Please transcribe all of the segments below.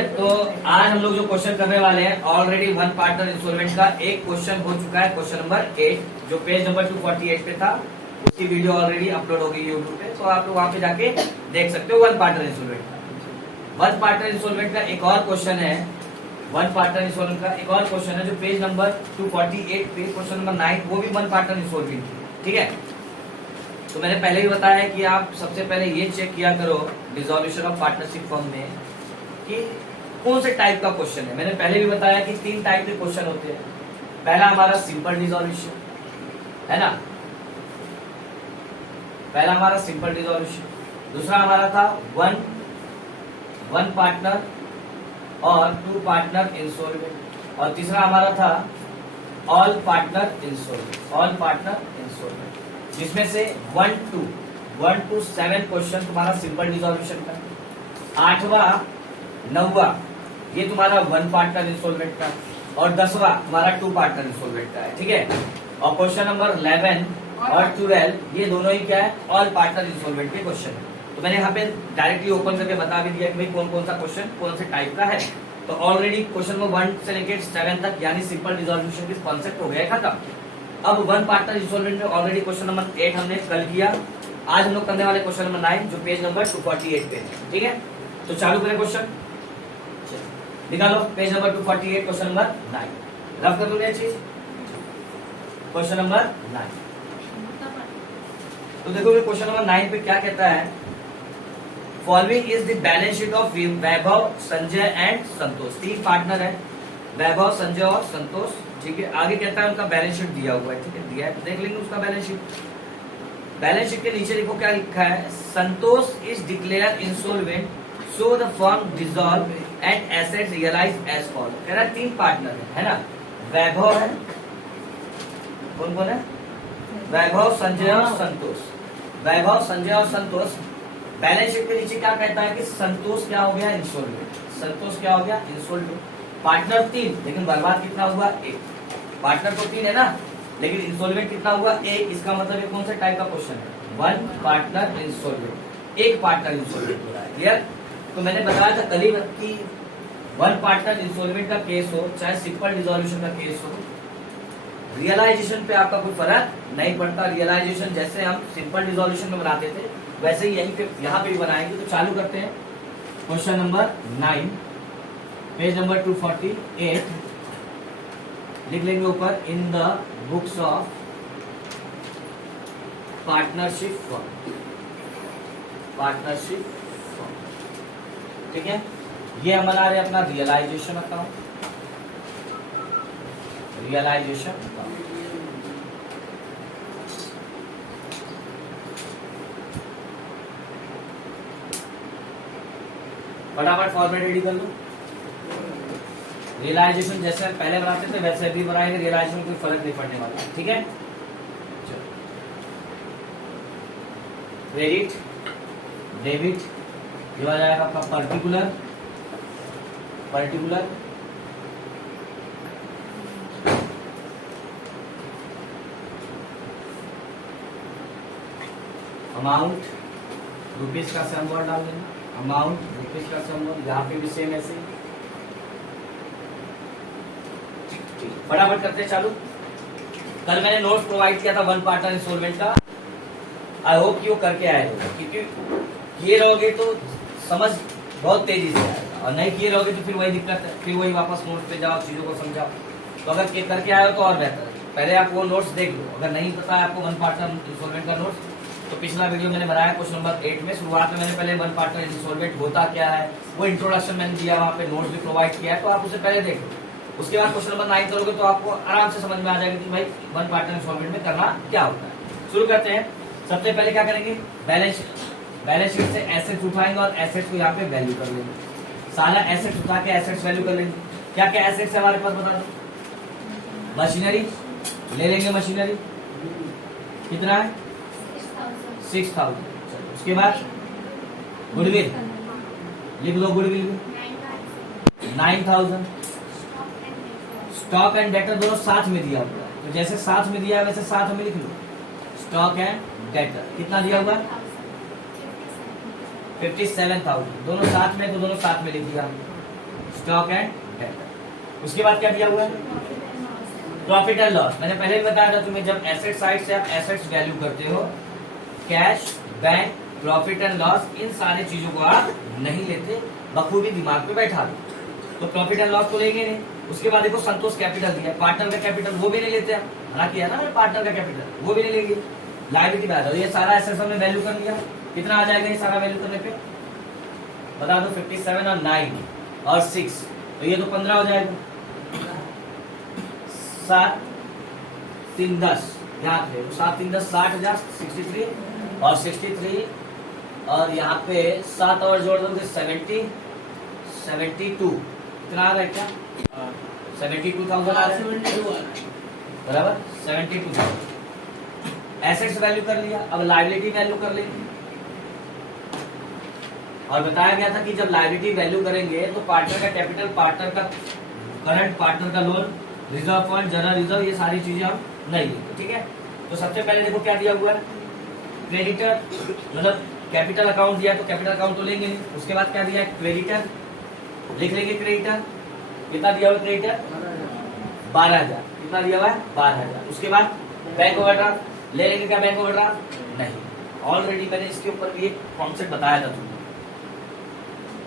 Dear, तो आज हम लोग जो क्वेश्चन करने वाले हैं, ऑलरेडी वन पार्टनर इंस्टॉलमेंट का एक क्वेश्चन हो चुका है, क्वेश्चन नंबर 8 जो पेज नंबर 248 पे था। उसकी वीडियो ऑलरेडी अपलोड हो गई यूट्यूब पे, तो आप लोग वहां पे जाके देख सकते हो। वन पार्टनर इंस्टॉलमेंट का, वन पार्टनर इंस्टॉलमेंट का एक और क्वेश्चन है, वन पार्टनर इंस्टॉलमेंट का एक और क्वेश्चन है जो पेज नंबर 248 पे क्वेश्चन नंबर 9, वो भी वन पार्टनर इंस्टॉलमेंट। ठीक है, तो मैंने पहले ही बताया कि आप सबसे पहले ये चेक किया करो डिसॉल्यूशन ऑफ पार्टनरशिप फर्म में कि कौन से टाइप का क्वेश्चन है। मैंने पहले भी बताया कि 3 टाइप के क्वेश्चन होते हैं। पहला हमारा सिंपल डिसॉल्यूशन है ना, पहला हमारा सिंपल डिसॉल्यूशन। दूसरा हमारा था वन पार्टनर और 2 पार्टनर इंसॉल्वेंट, और तीसरा हमारा था all partner insolvent, all partner insolvent, जिसमें से 1 to 7 क्वेश्चन तुम्हारा सिंपल डिसॉल्यूशन का, 8वां 9वां ये तुम्हारा वन पार्टनर इंस्टॉलमेंट का, और 10वां तुम्हारा 2 पार्टनर इंस्टॉलमेंट का है। ठीक है, और क्वेश्चन नंबर 11 और 12 ये दोनों ही क्या है, ऑल पार्टनर इंस्टॉलमेंट के क्वेश्चन है। तो मैंने यहाँ पे डायरेक्टली ओपन करके बता भी दिया कि भाई कौन कौन सा क्वेश्चन कौन से टाइप का है। तो ऑलरेडी क्वेश्चन नंबर 1 से लेकर 7 तक यानी सिंपल डिसॉल्यूशन की कॉन्सेप्ट हो गया खत्म। अब वन पार्टनर इंस्टॉलमेंट में ऑलरेडी क्वेश्चन नंबर 8 हमने कल किया। आज हम लोग करने वाले क्वेश्चन नंबर 9 जो पेज नंबर 248 पे है। ठीक है, तो चालू करें क्वेश्चन, निकालो page number 248 question number 9। Rough कर दो ये चीज, क्वेश्चन नंबर 9। तो देखो क्वेश्चन नंबर 9 पे क्या कहता है, following is the balance sheet of Vaibhav, Sanjay and Santosh. 3 partner है, वैभव, संजय और संतोष। ठीक है, आगे कहता है उनका बैलेंस शीट दिया हुआ है। ठीक है, दिया है तो देख लेंगे उसका बैलेंस शीट। बैलेंस शीट के नीचे देखो क्या लिखा है, Santosh is declared insolvent so the firm dissolve and assets realise as follow. कह रहा है 3 पार्टनर है ना, वैभव है, कौन कौन है, वैभव, संजय और संतोष। वैभव, संजय और संतोष। बैलेंस शीट के नीचे क्या कहता है कि संतोष क्या हो गया, इंसॉल्वेंट। संतोष क्या हो गया, इंसॉल्वेंट। पार्टनर 3, लेकिन बर्बाद कितना हुआ, 1। पार्टनर तो 3 है ना, लेकिन इंसॉल्वेंट कितना हुआ, 1। इसका मतलब ये कौन सा टाइप का क्वेश्चन है, one partner insolvent, 1 partner insolvent हो रहा है। क्लियर? तो मैंने बताया था कल ही कि वन पार्टनर इंसॉल्वेंट का केस हो चाहे सिंपल डिसॉल्यूशन का केस हो, रियलाइजेशन पे आपका कोई फर्क नहीं पड़ता। रियलाइजेशन जैसे हम सिंपल डिसॉल्यूशन में बनाते थे वैसे ही यहीं पे यहाँ पे भी बनाएंगे। तो चालू करते हैं क्वेश्चन नंबर 9 पेज नंबर 248। लिख लेंगे ऊपर, in the books of partnership firm, partnership firm. ठीक है, ये हम बना रहे हैं अपना रियलाइजेशन अकाउंट, रियलाइजेशन अकाउंट। फटाफट फॉर्मेट रेडी कर लो। रियलाइजेशन जैसे पहले बनाते थे वैसे भी बनाएंगे, रियलाइजेशन कोई फर्क नहीं पड़ने वाला। ठीक है, क्रेडिट, डेबिट, ये आ जाएगा आपका पर्टिकुलर, पर्टिकुलर, अमाउंट, रुपीज का सिंबल डाल देना, अमाउंट रुपीज का सिंबल, यहाँ पे भी सेम ऐसे। फटाफट करते चालू। कल मैंने नोट्स प्रोवाइड किया था वन पार्टनर इंस्टॉलमेंट का, आई होप कि वो करके आए हो, क्योंकि किए रहोगे तो समझ बहुत तेजी से आएगा, और नहीं किए रहोगे तो फिर वही दिक्कत है, फिर वही वापस नोट्स पे जाओ, चीजों को समझाओ। तो अगर करके आए हो तो और बेहतर है। पहले आप वो नोट्स देख लो, अगर नहीं पता है आपको वन पार्टनर इंस्टॉलमेंट का नोट्स, तो पिछला वीडियो मैंने बनाया क्वेश्चन नंबर 8 में। शुरुआत में मैंने पहले वन पार्टनर इंस्टॉलमेंट होता क्या है वो इंट्रोडक्शन मैंने दिया, वहाँ पे नोट्स भी प्रोवाइड किया है, तो आप उसे पहले देख लो। उसके बाद क्वेश्चन नंबर 9 करोगे तो आपको आराम से समझ में आ जाएगा कि भाई वन पार्टनर इंस्टॉलमेंट में करना क्या होता है। शुरू करते हैं। सबसे पहले क्या करेंगे, बैलेंस शीट। बैलेंस शीट से एसेट्स उठाएंगे और एसेट्स को यहाँ पे वैल्यू कर लेंगे। सारा एसेट्स उठा के एसेट्स वैल्यू कर लेंगे। क्या क्या एसेट्स है हमारे पास बता दो। मशीनरी ले लेंगे, मशीनरी कितना है, 6000। उसके बाद गुडविल लिख लो, गुडविल 9000। स्टॉक एंड डेटर दोनों साथ में दिया हुआ है, तो जैसे साथ में दिया है वैसे साथ में लिख लो। स्टॉक एंड डेटर कितना दिया हुआ, 57,000। दोनों साथ में, तो दोनों साथ में लिख दिया। Stock and debtor. उसके बाद क्या दिया हुआ है? Profit and loss. मैंने पहले भी बताया था तुम्हें, जब एसेट साइड से आप एसेट्स वैल्यू करते हो, cash, bank, profit and loss, इन सारी चीजों को आप नहीं लेते, बखूबी दिमाग पे बैठा दो। तो प्रॉफिट एंड लॉस तो लेंगे नहीं। उसके बाद देखो संतोष कैपिटल दिया, पार्टनर का कैपिटल वो भी नहीं लेते हम, मना किया ना मैंने, पार्टनर का कैपिटल वो भी नहीं लेंगे। लायबिलिटी बता दो, ये सारा एसेट्स हमने वैल्यू कर लिया, कितना आ जाएगा ये सारा वैल्यू करने पे? बता दो 57 और 9 और 6, तो ये तो 15 हो जाएगा। 7 3 10, यहाँ पे 7 3 10 60 हो जाए 63 और 63, और यहाँ पे 7 और जोड़ दोगे 72, कितना आ रहा है क्या? 72,000 आ रहा है, बराबर 72,000। एसेट्स वैल्यू कर लिया, अब लायबिलिटी वैल्यू कर लेंगे। और बताया गया था कि जब लायबिलिटी वैल्यू करेंगे तो पार्टनर का कैपिटल, पार्टनर का करंट, पार्टनर का loan, reserve fund, general reserve, ये सारी चीजें हम नहीं लेंगे, ठीक है। तो सबसे पहले देखो क्या दिया हुआ है, क्रेडिटर, मतलब कैपिटल अकाउंट दिया तो कैपिटल अकाउंट तो लेंगे नहीं। उसके बाद क्या दिया है? क्रेडिटर, लिख लेंगे क्रेडिटर, कितना दिया हुआ है क्रेडिटर? 12,000, कितना दिया हुआ है? 12,000। उसके बाद बैंक ओवरड्राफ्ट ले लेंगे क्या? बैंक ओवरड्राफ्ट नहीं, ऑलरेडी मैंने इसके ऊपर भी एक कॉन्सेप्ट बताया था तुम्हें,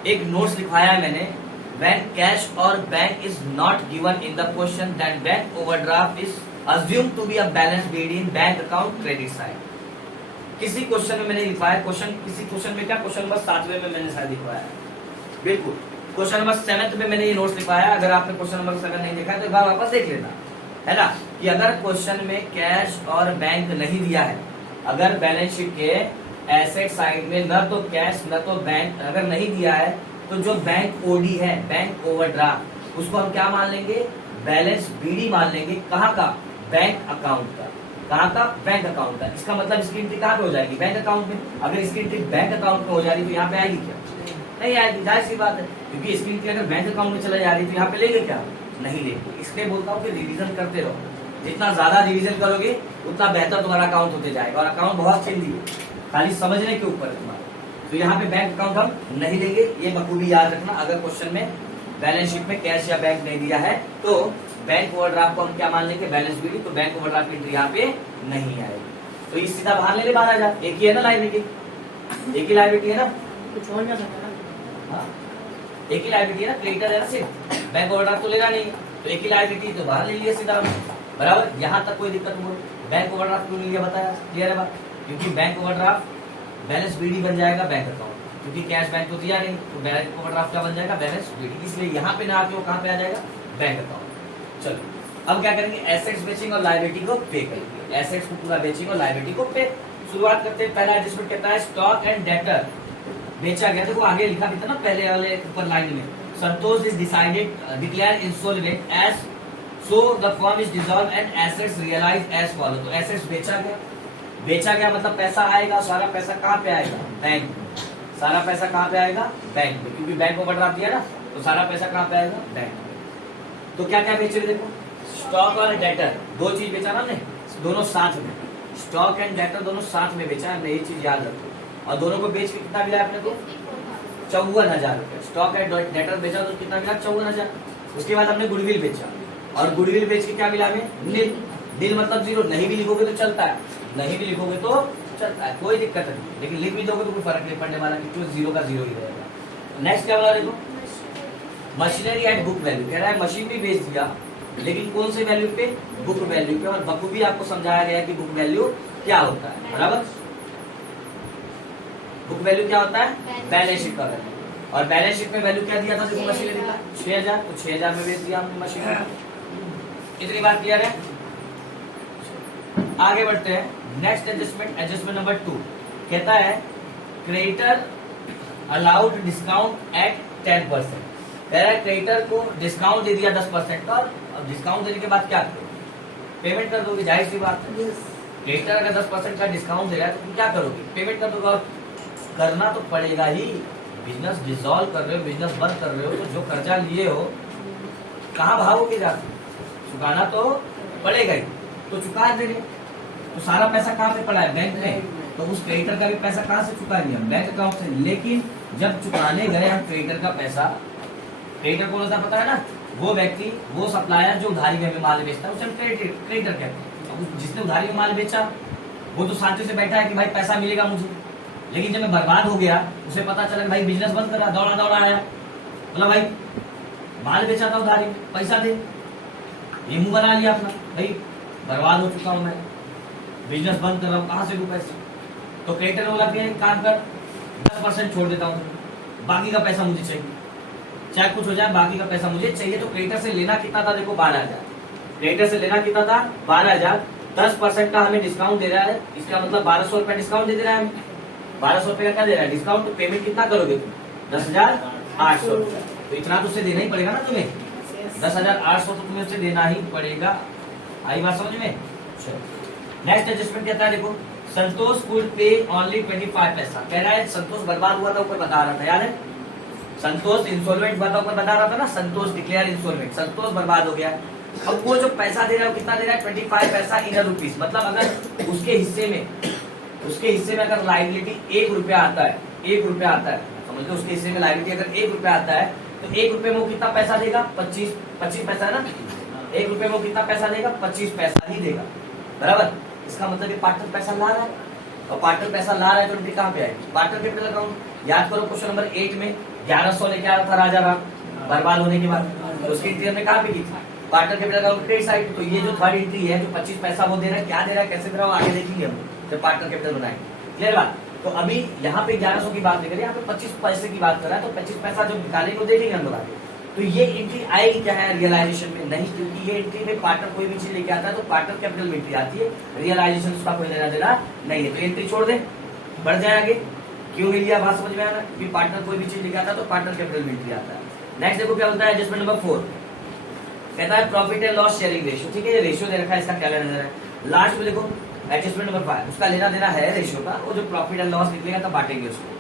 एक नोट्स लिखवाया है मैंने, when cash or bank is not given in the question, then bank overdraft is assumed to be a balance paid in bank account credit side। किसी क्वेश्चन में मैंने लिखवाया, क्वेश्चन किसी क्वेश्चन में क्या, क्वेश्चन नंबर 7वें में मैंने शायद लिखवाया है, बिल्कुल क्वेश्चन नंबर 7 में मैंने ये नोट्स लिखवाया। अगर आपने क्वेश्चन नंबर 7 नहीं देखा तो एक बार वापस देख लेना, है ना, कि अगर क्वेश्चन में कैश और बैंक नहीं दिया है, अगर बैलेंस शीट के एसेट साइड में न तो कैश न तो बैंक अगर नहीं दिया है, तो जो बैंक ओडी है, बैंक ओवरड्राफ्ट, उसको हम क्या मान लेंगे? बैलेंस बीडी मान लेंगे। कहाँ का? बैंक अकाउंट का। कहाँ का? बैंक अकाउंट का। इसका मतलब इसकी एंट्री कहाँ पे हो जाएगी? बैंक अकाउंट में। अगर इसकी एंट्री बैंक अकाउंट में हो जा रही तो यहाँ पे आएगी क्या? नहीं आएगी, जाहिर सी बात है, क्योंकि इसकी एंट्री अगर बैंक अकाउंट में चला जा रही तो यहाँ पे लेंगे क्या? नहीं लेंगे। इसलिए बोलता हूँ कि रिविजन करते रहो, जितना ज्यादा रिविजन करोगे उतना बेहतर तुम्हारा अकाउंट होते जाएगा। और अकाउंट बहुत चिंदी है, खाली समझने के ऊपर है तुम्हारा। तो यहाँ पे बैंक अकाउंट हम नहीं लेंगे, ये बखूबी याद रखना। अगर क्वेश्चन में बैलेंस शीट में कैश या बैंक नहीं दिया है तो बैंक ओवरड्राफ्ट को हम क्या मान लेंगे? Balance BD. तो बैंक ओवरड्राफ्ट की एंट्री यहाँ पे नहीं आएगी। तो ये सीधा बाहर ले ले 12,000, एक ही है ना लायबिलिटी, एक ही लायबिलिटी है ना, कुछ और क्या करना है? हाँ, एक ही लायबिलिटी है ना, क्रेडिटर है ना सिर्फ, बैंक ओवरड्राफ्ट तो लेना नहीं है, तो एक ही लायबिलिटी, तो बाहर ले लिया सीधा, बराबर। यहाँ तक कोई दिक्कत नहीं। बैंक ओवरड्राफ्ट क्यों नहीं लिया बताया? क्लियर है बात? क्योंकि बैंक ओवरड्राफ्ट बैलेंस बीडी बन जाएगा बैंक अकाउंट, क्योंकि कैश बैंक तो दिया नहीं, तो बैंक ओवरड्राफ्ट क्या बन जाएगा? Balance BD. इसलिए यहाँ पे ना आके वो कहाँ पे आ जाएगा? Bank account. चलो अब क्या करेंगे? एसेट्स बेचेंगे और लायबिलिटी को पे करेंगे। एसेट्स को पूरा बेचेंगे और लायबिलिटी को पे। शुरुआत करते हैं, पहला एडजस्टमेंट कहता है स्टॉक एंड डेटर बेचा गया। देखो आगे लिखा भी था ना पहले वाले ऊपर लाइन में, Santosh is decided declare insolvent as so the firm is dissolve and assets realise as follow. तो एसेट्स बेचा गया, बेचा गया मतलब पैसा आएगा, सारा पैसा कहाँ पे आएगा? बैंक में। सारा पैसा कहाँ पे आएगा? बैंक में, क्योंकि बैंक ओवरड्राफ्ट दिया ना, तो सारा पैसा कहाँ पे आएगा? बैंक में। तो क्या क्या बेचे? देखो स्टॉक और डेटर, दो चीज बेचा ना हमने, दोनों साथ में, स्टॉक एंड डेटर दोनों साथ में बेचा है, ये चीज याद रखो। और दोनों को बेच के कितना मिला अपने को? 54,000 रुपए। स्टॉक एंड डेटर बेचा तो कितना मिला? 54,000। उसके बाद हमने गुडविल बेचा, और गुडविल बेच के क्या मिला हमें? नील। नील मतलब जीरो, नहीं भी लिखोगे तो चलता है, नहीं भी लिखोगे तो चलता है, कोई दिक्कत नहीं, लेकिन लिख भी दोगे तो कोई फर्क नहीं पड़ने वाला, क्योंकि जीरो का जीरो ही रहेगा। नेक्स्ट क्या बोला देखो, मशीनरी एट बुक वैल्यू। कह रहा है मशीन भी बेच दिया, लेकिन कौन से वैल्यू पे? बुक वैल्यू पे। और बखूबी आपको समझाया गया कि बुक वैल्यू क्या होता है, बराबर। बुक वैल्यू क्या होता है? बैलेंस शीट का वैल्यू। और बैलेंस शीट में वैल्यू क्या दिया था देखो मशीनरी का? 6,000, तो 6,000 में बेच दिया हमने मशीनरी। इतनी बात क्लियर है? आगे बढ़ते हैं। नेक्स्ट एडजस्टमेंट, एडजस्टमेंट नंबर 2 कहता है क्रेडिटर अलाउड डिस्काउंट एट 10%। कह रहा है क्रेडिटर को डिस्काउंट दे दिया 10% का, और डिस्काउंट देने के बाद क्या करोगे? पेमेंट कर दोगे, जाहिर सी बात है। क्रेडिटर अगर 10% का डिस्काउंट दे रहा है तो तुम क्या करोगे? पेमेंट कर दोगे। और करना तो पड़ेगा ही, बिजनेस डिसॉल्व कर रहे हो, बिजनेस बंद कर रहे हो, तो जो कर्जा लिए हो कहाँ भागोगे जाके? चुकाना तो पड़ेगा ही, तो चुका देंगे। तो सारा पैसा कहाँ पे पड़ा है? बैंक में। तो उस क्रेडिटर का भी पैसा कहाँ से चुकाएंगे हम? बैंक अकाउंट से। लेकिन जब चुकाने गए हम क्रेडिटर का पैसा, क्रेडिटर कौन होता है पता है ना? वो व्यक्ति, वो सप्लायर जो उधारी में हमें माल बेचता है उसे हम क्रेडिटर कहते हैं। अब जिसने उधारी में माल बेचा वो तो शांति से बैठा है कि भाई पैसा मिलेगा मुझे, लेकिन जब मैं बर्बाद हो गया उसे पता चला भाई बिजनेस बंद करा, दौड़ा दौड़ा आया, बोला भाई माल बेचा था उधारी में, पैसा दे। ये मुंह बना लिया अपना, भाई बर्बाद हो चुका हूं मैं, बिजनेस बंद कर रहा हूं, कहां से दूं पैसे? तो क्रेडिटर बोला कि काम कर, 10% छोड़ देता हूं, बाकी का पैसा मुझे चाहिए, चाहे कुछ हो जाए बाकी का पैसा मुझे चाहिए। तो क्रेडिटर से लेना कितना था? देखो 12,000। क्रेडिटर से लेना कितना था? 12,000। 10% का हमें डिस्काउंट दे रहा है, इसका मतलब 1200 रुपए डिस्काउंट दे रहा है हमें। 1200 रुपए का क्या दे रहा है डिस्काउंट? तो पेमेंट कितना करोगे तुम? 10,800 रुपए। तो इतना तो उससे देना ही पड़ेगा ना तुम्हें, 10,800 तो तुम्हें उससे देना ही पड़ेगा। आई बात समझ में? नेक्स्ट एडजस्टमेंट कहता है, देखो संतोष कुड पे ओनली 25 पैसा। कह रहा है संतोष बर्बाद हुआ था, ऊपर बता रहा था, याद है? संतोष इंसॉल्वेंट हुआ था, ऊपर बता रहा था ना, संतोष डिक्लेयर इंसॉल्वेंट, संतोष बर्बाद हो गया। अब वो जो पैसा दे रहा है वो कितना दे रहा है? 25 पैसा इन रुपीज। मतलब अगर उसके हिस्से में अगर लाइबिलिटी 1 रुपया आता है, 1 रुपया आता है, समझ लो उसके हिस्से में लाइबिलिटी अगर 1 रुपया आता है तो 1 रुपये में वो कितना पैसा देगा? 25 पैसा है ना, 1 रुपये में वो कितना पैसा देगा? 25 पैसा ही देगा, बराबर। इसका मतलब ये पार्टनर पैसा ला रहा है, और पार्टनर पैसा ला रहा है तो एंट्री कहाँ पे आएगी? Partner capital account. याद करो क्वेश्चन नंबर 8 में 1100 लेके आया था राजा राम बर्बाद होने के बाद, तो उसकी एंट्री हमने कहाँ पे की थी? Partner capital account credit side. तो ये जो थर्ड एंट्री है, जो 25 पैसा वो दे रहा है, क्या दे रहा है, कैसे दे रहा है, आगे देखेंगे हम जब पार्टनर कैपिटल बनाएंगे। क्लियर बात? तो अभी यहाँ पे 1100 की बात नहीं करिए, यहाँ पे 25 पैसे की बात कर रहा है, तो 25 पैसा जो निकालेंगे वो देखेंगे हम लोग आगे। तो ये एंट्री आएगी क्या है रियलाइजेशन में? नहीं, क्योंकि ये एंट्री में पार्टनर कोई भी चीज लेके आता है तो पार्टनर कैपिटल में एंट्री आती है, रियलाइजेशन उसका कोई लेना देना नहीं है। तो एंट्री छोड़ दे, बढ़ जाए आगे। क्यों ले लिया, बात समझ में आया ना? कि पार्टनर कोई भी चीज लेके आता है तो पार्टनर कैपिटल में एंट्री आता है। नेक्स्ट देखो क्या होता है, एडजस्टमेंट नंबर 4 कहता है profit and loss sharing ratio. ठीक है, ये रेशियो दे रखा है, इसका क्या लेना देना है। लास्ट में देखो एडजस्टमेंट नंबर 5, उसका लेना देना है रेशियो का, वो जो प्रॉफिट एंड लॉस निकलेगा तब बांटेंगे उसको।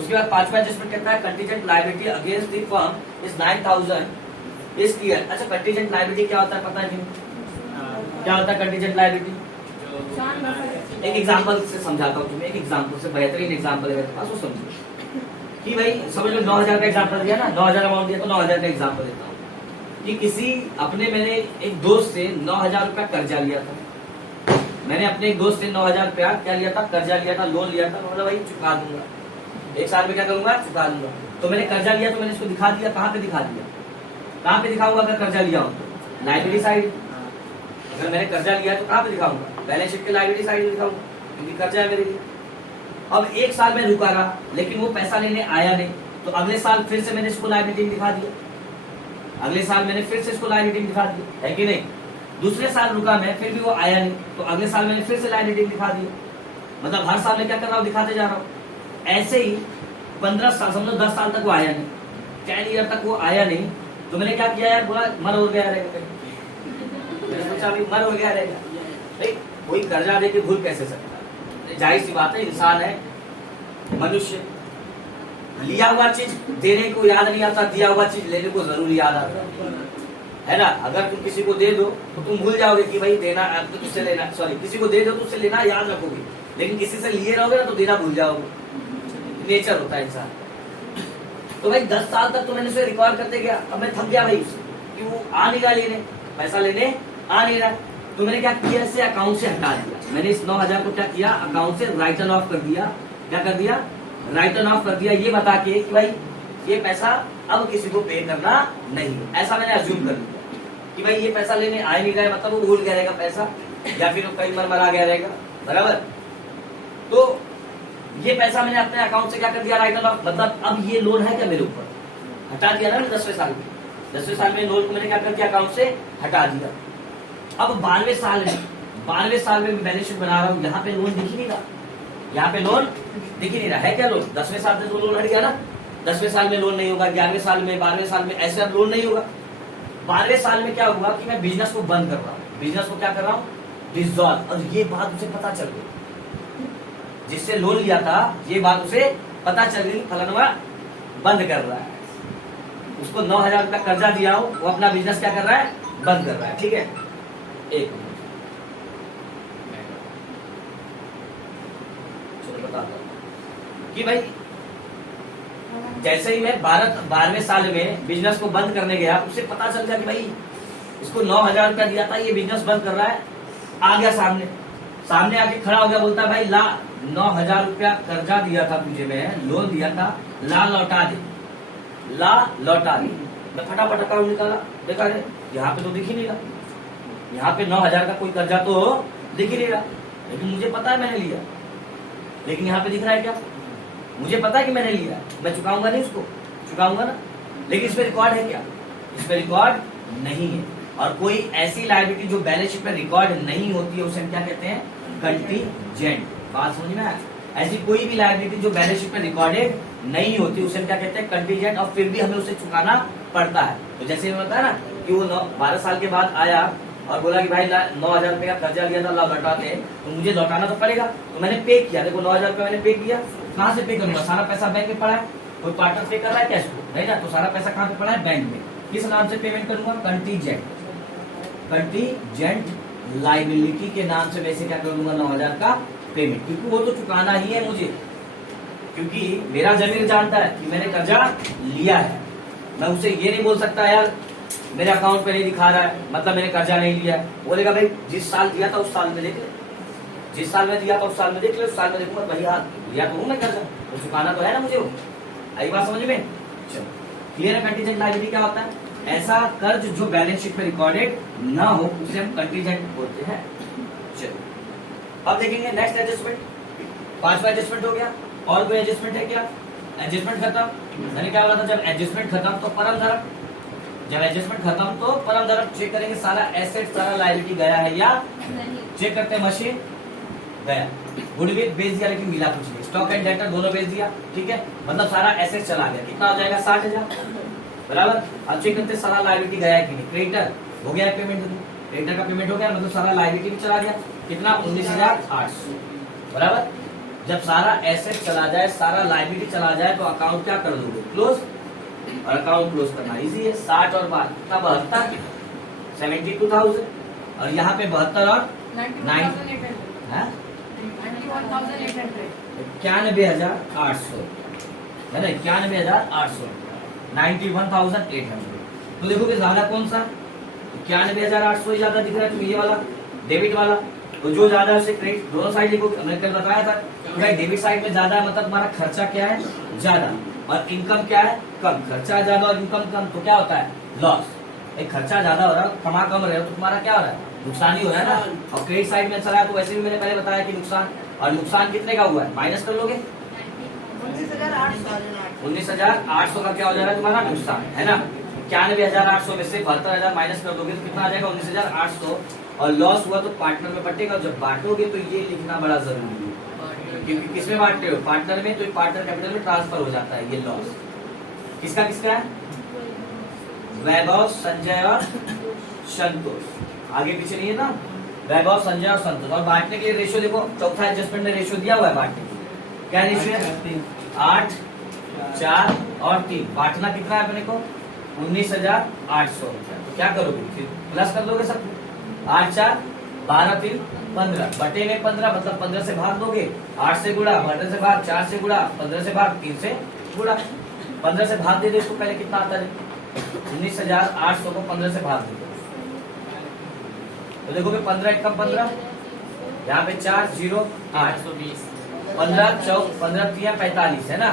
उसके बाद 5वां एडजस्टमेंट कहता है contingent liability against the firm is 9,000 is clear. अच्छा, कंटीजेंट लायबिलिटी क्या होता है पता है? क्या होता है कंटीजेंट लायबिलिटी? एक एग्जांपल से समझाता हूँ तुम्हें, एक एग्जांपल से, बेहतरीन एग्जांपल है पास, वो समझो कि भाई समझ लो 9,000 का एग्जांपल दिया ना, 9,000 अमाउंट दिया तो 9,000 का एग्जांपल देता हूँ कि किसी मैंने एक दोस्त से 9,000 रुपया कर्जा लिया था। मैंने अपने एक दोस्त से 9,000 रुपया क्या लिया था? कर्जा लिया था, लोन लिया था। मतलब भाई चुका दूंगा, 1 साल में क्या करूंगा? चुका दूंगा। तो मैंने कर्जा लिया तो मैंने इसको दिखा दिया, कहाँ पे दिखा दिया? कहाँ पे दिखाऊंगा अगर कर्जा लिया हो तो? Liability side. अगर मैंने कर्जा लिया तो कहाँ पे दिखाऊंगा? बैलेंस शीट के लाइबिलिटी साइड में दिखाऊंगा, क्योंकि कर्जा है मेरे लिए। अब 1 साल में रुका रहा, लेकिन वो पैसा लेने आया नहीं, तो अगले साल फिर से मैंने इसको लाइबिलिटी में दिखा दिया, अगले साल मैंने फिर से इसको लाइबिलिटी में दिखा दिया, है कि नहीं? दूसरे साल रुका मैं, फिर भी वो आया नहीं, तो अगले साल मैंने फिर से लाइबिलिटी में दिखा दिया। मतलब हर साल में क्या कर रहा हूँ? दिखाते जा रहा हूँ। ऐसे ही 15 साल, समझो 10 साल तक वो आया नहीं, 10 ईयर तक वो आया नहीं, तो मैंने क्या किया यार? बोला मर हो गया रहेगा, मैंने सोचा अभी मर हो गया रहेगा। भाई कोई कर्जा दे के भूल कैसे सकता है? जाहिर सी बात है, इंसान है, मनुष्य, लिया हुआ चीज देने को याद नहीं आता, दिया हुआ चीज लेने को जरूर याद आता है ना। अगर तुम किसी को दे दो तो तुम भूल जाओगे कि भाई देना, तो तुझसे लेना, सॉरी, किसी को दे दो तो उससे लेना याद रखोगे, लेकिन किसी से लिए रहोगे ना तो देना भूल जाओगे। नेचर होता है इंसान। तो भाई 10 साल तक तो मैंने उसे रिकॉर्ड करते गया, अब मैं थक गया भाई कि वो आ नहीं रहा लेने, पैसा लेने आ नहीं रहा। तो मैंने क्या किया? इसे अकाउंट से हटा दिया। मैंने इस 9,000 को क्या किया? अकाउंट से राइटन ऑफ कर दिया। क्या कर दिया? राइटन ऑफ कर दिया, ये बता के कि भाई ये पैसा अब किसी को पे करना नहीं। ऐसा मैंने अज्यूम कर लिया कि भाई ये पैसा लेने आ ही नहीं रहा है, मतलब वो भूल गया रहेगा पैसा, या फिर वो कहीं मर गया रहेगा, बराबर। तो ये पैसा मैंने अपने अकाउंट से क्या कर दिया? Written of. मतलब अब ये लोन है क्या मेरे ऊपर? हटा दिया ना 10वें साल में। 10वें साल में लोन को मैंने क्या कर दिया? अकाउंट से हटा दिया। अब 12वें साल में, 12वें साल में बैलेंस शीट बना रहा हूँ, यहाँ पे लोन दिख ही नहीं रहा, यहाँ पे लोन दिख ही नहीं रहा है। क्या लोन? 10वें साल से तो लोन हट गया ना, 10वें साल में लोन नहीं होगा, 11वें साल में, 12वें साल में, ऐसे अब लोन नहीं होगा। 12वें साल में क्या हुआ कि मैं बिजनेस को बंद कर रहा हूँ, बिजनेस को क्या कर रहा हूँ? डिसॉल्व। और ये बात उसे पता चल गई, जिससे लोन लिया था, ये बात उसे पता चल गई, फलाना बंद कर रहा है। उसको 9,000 रुपया कर्जा दिया हूं, वो अपना बिजनेस क्या कर रहा है? बंद कर रहा है। ठीक है, एक मिनट चलो बताता हूं कि भाई जैसे ही मैं 12वें साल में बिजनेस को बंद करने गया, उससे पता चल गया कि भाई इसको 9,000 रुपया दिया था, ये बिजनेस बंद कर रहा है। आ गया सामने आके खड़ा हो गया, बोलता है भाई ला 9,000 रुपया कर्जा दिया था तुझे, मैं लोन दिया था, ला लौटा दे, ला लौटा दे। मैं फटाफट अकाउंट निकाला, देखा रे यहाँ पे तो दिख ही नहीं रहा, यहाँ पे 9,000 का कोई कर्जा तो दिख ही नहीं रहा, लेकिन मुझे पता है मैंने लिया। लेकिन यहाँ पे दिख रहा है क्या? मुझे पता है कि मैंने लिया, मैं चुकाऊंगा नहीं, उसको चुकाऊंगा ना, लेकिन इसमें रिकॉर्ड है क्या? इसमें रिकॉर्ड नहीं है। और कोई ऐसी लायबिलिटी जो बैलेंस शीट में रिकॉर्ड नहीं होती है, उसे हम क्या कहते हैं? कंटीजेंट। बात समझ में आया? ऐसी कोई भी लायबिलिटी जो बैलेंस शीट में रिकॉर्डेड नहीं होती, उसे हम क्या कहते हैं? कंटीजेंट। और फिर भी हमें उसे चुकाना पड़ता है। तो जैसे मैंने बताया ना कि वो 12 साल के बाद आया और बोला कि भाई 9,000 रुपए का कर्जा लिया था, लौटाते, तो मुझे लौटाना तो पड़ेगा। तो मैंने पे किया, देखो 9,000 रुपए मैंने पे किया। कहाँ से पे करूंगा? सारा पैसा बैंक में पड़ा है, कोई पार्टनर पे कर रहा है कैश को, नहीं ना, तो सारा पैसा कहाँ पे पड़ा है? बैंक में। किस नाम से पेमेंट करूंगा? कंटीजेंट। कंटीजेंट लाइबिलिटी के नाम से वैसे क्या करूंगा? 9,000 का पेमेंट, क्योंकि वो तो चुकाना ही है मुझे, क्योंकि मेरा जमीर जानता है कि मैंने कर्जा लिया है। मैं उसे ये नहीं बोल सकता यार मेरे अकाउंट पे नहीं दिखा रहा है, मतलब मैंने कर्जा नहीं लिया। बोलेगा भाई जिस साल दिया था उस साल में देख ले, जिस साल में दिया था उस साल में देख ले, उस साल में देखूंगा भाई हाँ लिया तो हूँ मैं कर्जा, तो चुकाना तो है ना मुझे वो। आई बात समझ में? चलो क्लियर है। कंटीजेंट लायबिलिटी क्या होता है? ऐसा कर्ज जो बैलेंस शीट में रिकॉर्डेड ना हो, उसे हम कंटीजेंट बोलते हैं। चलो अब देखेंगे नेक्स्ट एडजस्टमेंट। 5वां एडजस्टमेंट हो गया। और कोई एडजस्टमेंट है क्या? एडजस्टमेंट खत्म। मैंने क्या बोला था? जब एडजस्टमेंट खत्म तो परम धर्म, जब एडजस्टमेंट खत्म तो परम धर्म। चेक करेंगे सारा एसेट सारा लायबिलिटी गया है या चेक करते हैं। मशीन गया, गुडविल बेच दिया लेकिन मिला कुछ नहीं, स्टॉक एंड डेटर दोनों बेच दिया, ठीक है, मतलब सारा एसेट चला गया। कितना हो जाएगा? 60,000 बराबर। अब चेक करते सारा लायबिलिटी गया है कि नहीं। क्रेडिटर हो गया पेमेंट, क्रेडिटर का पेमेंट हो गया, मतलब सारा लायबिलिटी भी चला गया। कितना? 19,800 बराबर। जब सारा एसेट चला जाए, सारा लायबिलिटी चला जाए, तो अकाउंट क्या कर दोगे? क्लोज। और अकाउंट क्लोज करना इजी है। 60 और 72 72,000। और यहाँ पे 72 और 91,800 है ना, 91,800 91,800। तो देखोगे ज्यादा कौन सा? 91,800 ज्यादा दिख रहा है, तो ये वाला डेबिट वाला। तो जो ज्यादा है उसे क्रेडिट, दोनों साइड लिखोगे। हमने कल बताया था कि भाई डेबिट साइड में ज्यादा है, मतलब तुम्हारा खर्चा क्या है? ज्यादा, और इनकम क्या है? कम। खर्चा ज्यादा और इनकम कम, तो क्या होता है? लॉस। एक खर्चा ज्यादा हो रहा है, कमा कम रहे हो, तो तुम्हारा क्या हो रहा है? नुकसान ही हो रहा है ना। और क्रेडिट साइड में चला है तो वैसे भी मैंने पहले बताया कि नुकसान। और नुकसान कितने का हुआ है? माइनस कर लोगे 19,800 का क्या हो जाएगा तुम्हारा? नुकसान, है ना। 91,800 में से 72,000 माइनस कर दोगे तो कितना आ जाएगा? 19,800। और लॉस हुआ तो पार्टनर में बटेगा। जब बांटोगे तो ये लिखना बड़ा जरूरी है, क्योंकि किसमें बांटते हो? पार्टनर में, तो पार्टनर कैपिटल में ट्रांसफर हो जाता है ये लॉस। किसका किसका है? वैभव, संजय और संतोष। आगे पीछे नहीं है ना, वैभव, संजय और संतोष। और बांटने के लिए रेशियो देखो, चौथा एडजस्टमेंट में रेशियो दिया हुआ है बांटने के लिए। क्या रेशियो है? 8, 4 और 3। बांटना कितना है अपने को? 19,800 रुपया। तो क्या करोगे? फिर प्लस कर दोगे सब। 8, 4, 12, 3, 15 बटे में 15, मतलब 15 से भाग दोगे। 8 से गुड़ा, 12 से भाग, 4 से गुड़ा, 15 से भाग, 3 से गुड़ा। 15 से भाग दे दो इसको, पहले कितना आता है? 19,800 को 15 से भाग दे दो, तो देखोगे 15 एकम 15, यहाँ पे 4 0 8 15 4 15 3 45 है ना।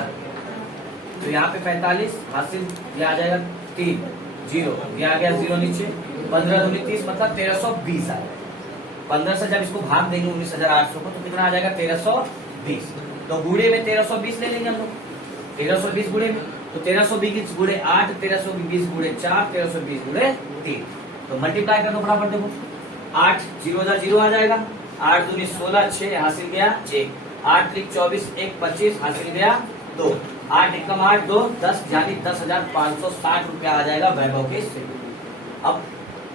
तो यहाँ पे 45 हासिल, ये आ जाएगा 3 0, ये आ गया 0 नीचे। 15 दूनी 30, मतलब 1320 आएगा। 15 से जब इसको भाग देंगे 19,800 को, तो कितना आ जाएगा? 1320। तो गुड़े में 1320 ले लेंगे हम लोग। 1320 गुड़े में, तो 1320 गुड़े 8, 1320 गुड़े 4, 1320 गुड़े 3। तो मल्टीप्लाई कर दो फटाफट। देखो 8 0 0 आ जाएगा। 8 दूनी 16, 6 हासिल गया 1। 8 3 24, 1 25 हासिल गया 2। 8 एकम 8 2 10, यानी 10,560 रुपया आ जाएगा वैभव के से। अब